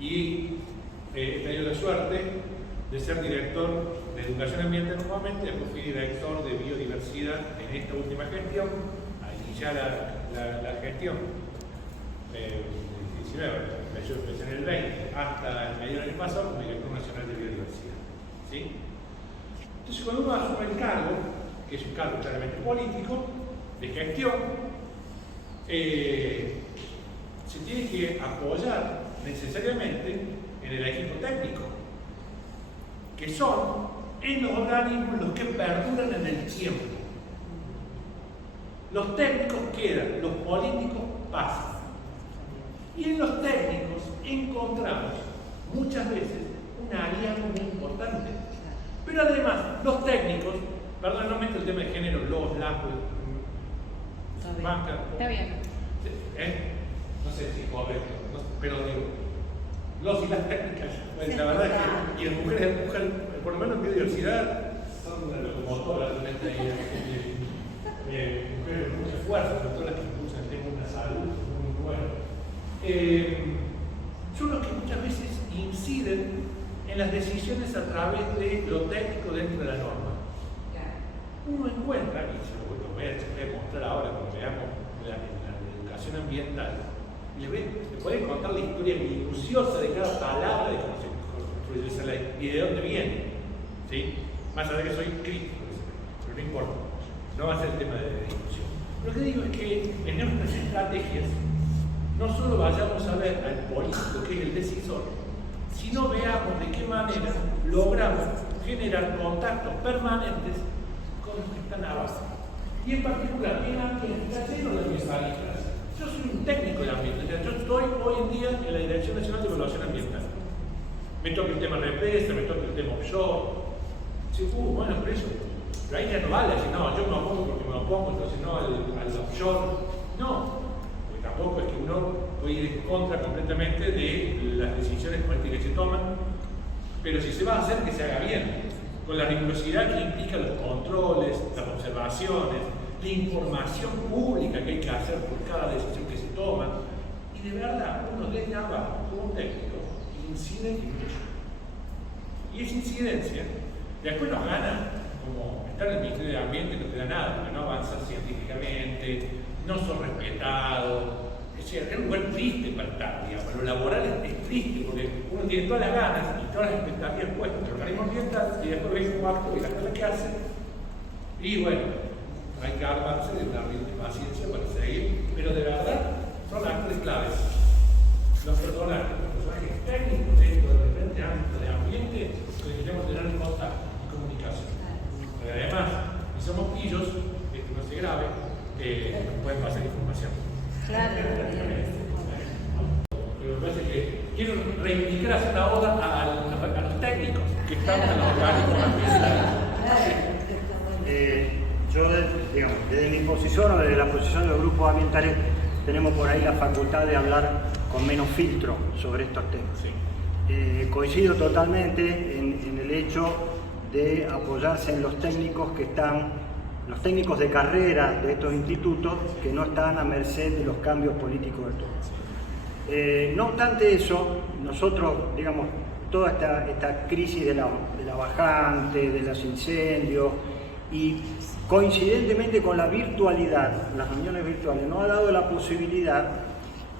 Y he tenido la suerte de ser director de educación ambiental nuevamente, después fui director de biodiversidad en esta última gestión, al iniciar la gestión, 19, yo empecé en el 20, hasta el medio del año pasado como director nacional de biodiversidad. ¿Sí? Entonces, cuando uno asume el cargo, que es un cargo claramente político, de gestión, se tiene que apoyar necesariamente en el equipo técnico, que son en los organismos los que perduran en el tiempo. Los técnicos quedan, los políticos pasan. Y en los técnicos encontramos muchas veces un aliado muy importante. Pero además, los técnicos, perdón, no meto el tema de género, los, las, máscaras. Está bien. No sé si es correcto, pero digo, los y las técnicas, pues, la verdad es que, y las mujeres, por lo menos en biodiversidad, son una locomotora de esta idea. Mujeres con mucha fuerza, sobre todo las que impulsan el tema de una salud muy buena. Son los que muchas veces inciden en las decisiones a través de lo técnico dentro de la norma. Uno encuentra, y se lo voy a mostrar ahora cuando veamos la educación ambiental, le pueden contar la historia minuciosa de cada palabra de cómo se construye esa ley y de dónde viene. ¿Sí? Más allá de que soy crítico, pero no importa, no va a ser el tema de discusión. Lo que digo es que en nuestras estrategias no solo vayamos a ver al político, que es el decisor, sino veamos de qué manera logramos generar contactos permanentes con los que están abajo. Y en particular, en ambiente, lleno de ambientalistas. Yo soy un técnico de ambiente, yo estoy hoy en día en la Dirección Nacional de Evaluación Ambiental. Me toca el tema represa, me toca el tema offshore. Sí, bueno, pero ahí ya no vale decir, no, yo me opongo porque me opongo, entonces no al offshore. No. Tampoco es que uno puede ir en contra completamente de las decisiones políticas que se toman, pero si se va a hacer, que se haga bien, con la rigurosidad que implica los controles, las observaciones, la información pública que hay que hacer por cada decisión que se toma, y de verdad, uno desde abajo, como técnico, incide en mucho. Y esa incidencia, después nos gana, como estar en el Ministerio de Ambiente no te da nada, porque no avanzas científicamente, no son respetados. Es un lugar triste para estar, digamos. Lo laboral es triste porque uno tiene todas las ganas y todas las expectativas puestas en el organismo ambiental y después ve cómo actúa y las cosas que hace. Y bueno, hay que armarse de una paciencia para seguir, pero de verdad son actores claves. Los personajes técnicos dentro del diferente ámbito de ambiente que necesitamos tener en contacto y comunicación. Pero además, si somos pillos, que no se grave, pueden pasar información. Claro. Pero me parece que quiero reivindicar hacer una oda a los técnicos que están en los organismos ambientales. Yo, digamos, desde mi posición o desde la posición de los grupos ambientales, tenemos por ahí la facultad de hablar con menos filtro sobre estos temas. Sí. Coincido totalmente en el hecho de apoyarse en los técnicos que están, los técnicos de carrera de estos institutos que no están a merced de los cambios políticos de todos. No obstante eso, nosotros, digamos, toda esta crisis de la bajante, de los incendios y coincidentemente con la virtualidad, las reuniones virtuales, nos ha dado la posibilidad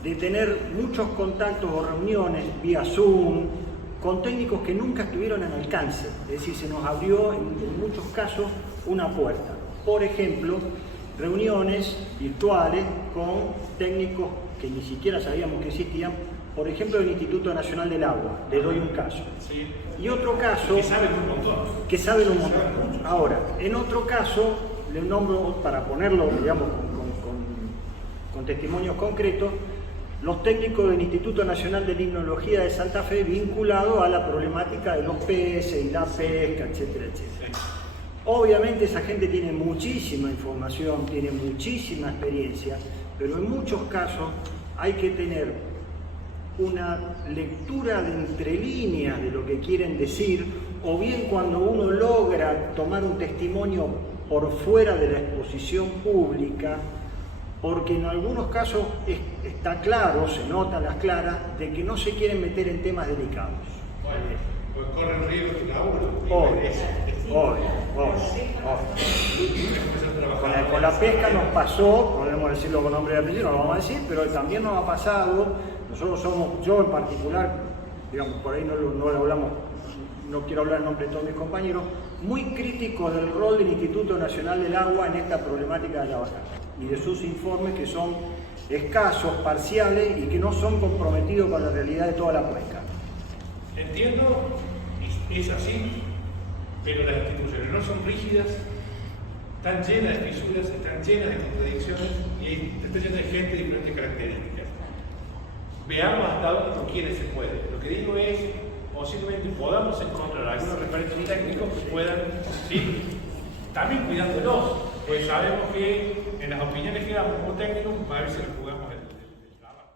de tener muchos contactos o reuniones vía Zoom con técnicos que nunca estuvieron en alcance, es decir, se nos abrió en muchos casos una puerta. Por ejemplo, reuniones virtuales con técnicos que ni siquiera sabíamos que existían, por ejemplo, del Instituto Nacional del Agua, le doy un caso. Sí. Y otro caso... Que saben un montón. Que saben un montón. Ahora, en otro caso, le nombro, para ponerlo, digamos, con testimonios concretos, los técnicos del Instituto Nacional de Limnología de Santa Fe vinculados a la problemática de los peces y la pesca, etcétera, etcétera. Obviamente esa gente tiene muchísima información, tiene muchísima experiencia, pero en muchos casos hay que tener una lectura de entre líneas de lo que quieren decir, o bien cuando uno logra tomar un testimonio por fuera de la exposición pública, porque en algunos casos está claro, se notan las claras, de que no se quieren meter en temas delicados. Pues corren riesgo tu laburo. Con la pesca nos pasó, podemos decirlo con nombre y apellido, no lo vamos a decir, pero también nos ha pasado, nosotros somos, yo en particular, digamos, por ahí no lo hablamos, no quiero hablar en nombre de todos mis compañeros, muy críticos del rol del Instituto Nacional del Agua en esta problemática de la vaca y de sus informes que son escasos, parciales y que no son comprometidos con la realidad de toda la cuenca. Entiendo, es así, pero las instituciones no son rígidas, están llenas de fisuras, están llenas de contradicciones y están llenas de gente de diferentes características. Veamos hasta dónde con quiénes se puede. Lo que digo es, posiblemente podamos encontrar algunos referentes técnicos que puedan, ¿sí? También cuidándolos, pues sabemos que en las opiniones que damos como técnicos, a ver si le jugamos el trabajo.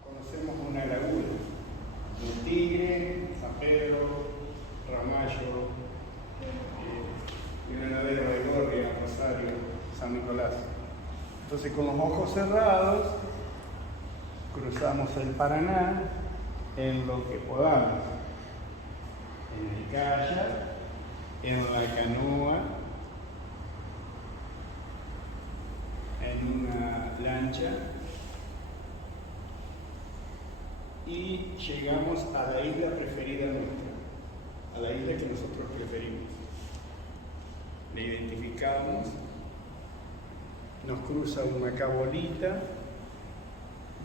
Conocemos una laguna, un Tigre, San Pedro, Ramallo, y una ladera de Gorria, Rosario, San Nicolás. Entonces con los ojos cerrados cruzamos el Paraná en lo que podamos, en el kayak, en la canoa, en una lancha, y llegamos a la isla preferida nuestra, a la isla que nosotros preferimos. La identificamos, nos cruza una cabolita,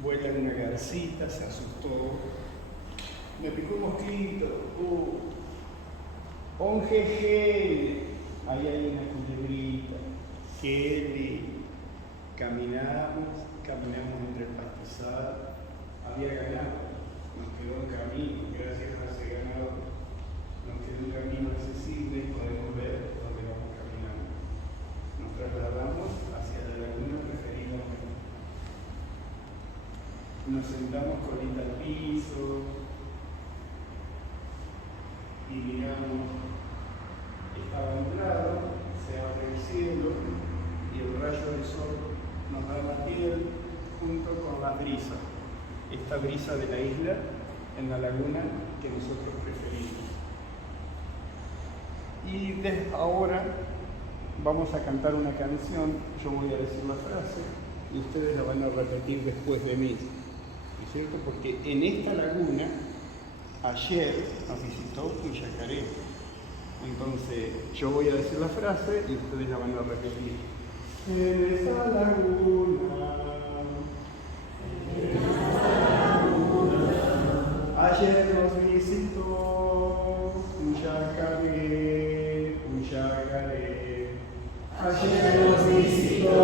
vuela una garcita, se asustó, me picó un mosquito, un jeje, ahí hay una culebrita, Kelly, caminamos entre el pastizal, había ganado, nos quedó un camino, gracias a ese ganado, nos quedó un camino accesible y podemos ver dónde vamos caminando. Nos trasladamos hacia la laguna preferida. Nos sentamos colita al piso y miramos, estaba nublado, se abre el cielo y el rayo del sol nos da la piel junto con la brisa, esta brisa de la isla en la laguna que nosotros preferimos. Y desde ahora vamos a cantar una canción, yo voy a decir la frase y ustedes la van a repetir después de mí, ¿no es cierto? Porque en esta laguna ayer nos visitó un yacaré. Entonces yo voy a decir la frase y ustedes la van a repetir. En esa laguna, ayer nos visitó un yacaré, un yacaré. Ayer nos visitó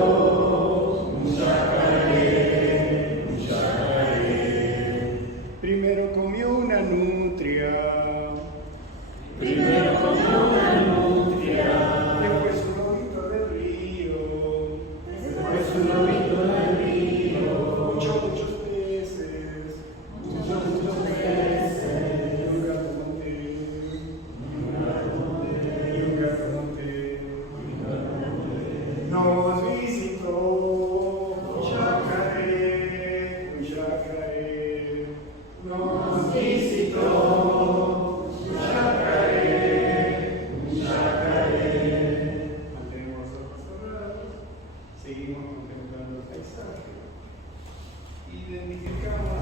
un yacaré, un yacaré. Primero comió una nutria. Primero comió una nutria. Después un lobito del río. Después un lobito del río. Muchos peces. Muchos peces. Y un gato montés. Y un gato montés. Nos visitó un yacaré. Un yacaré. Nos visitó un yacaré. Un yacaré. Mantenemos los ojos cerrados. Seguimos contemplando el paisaje. Identificamos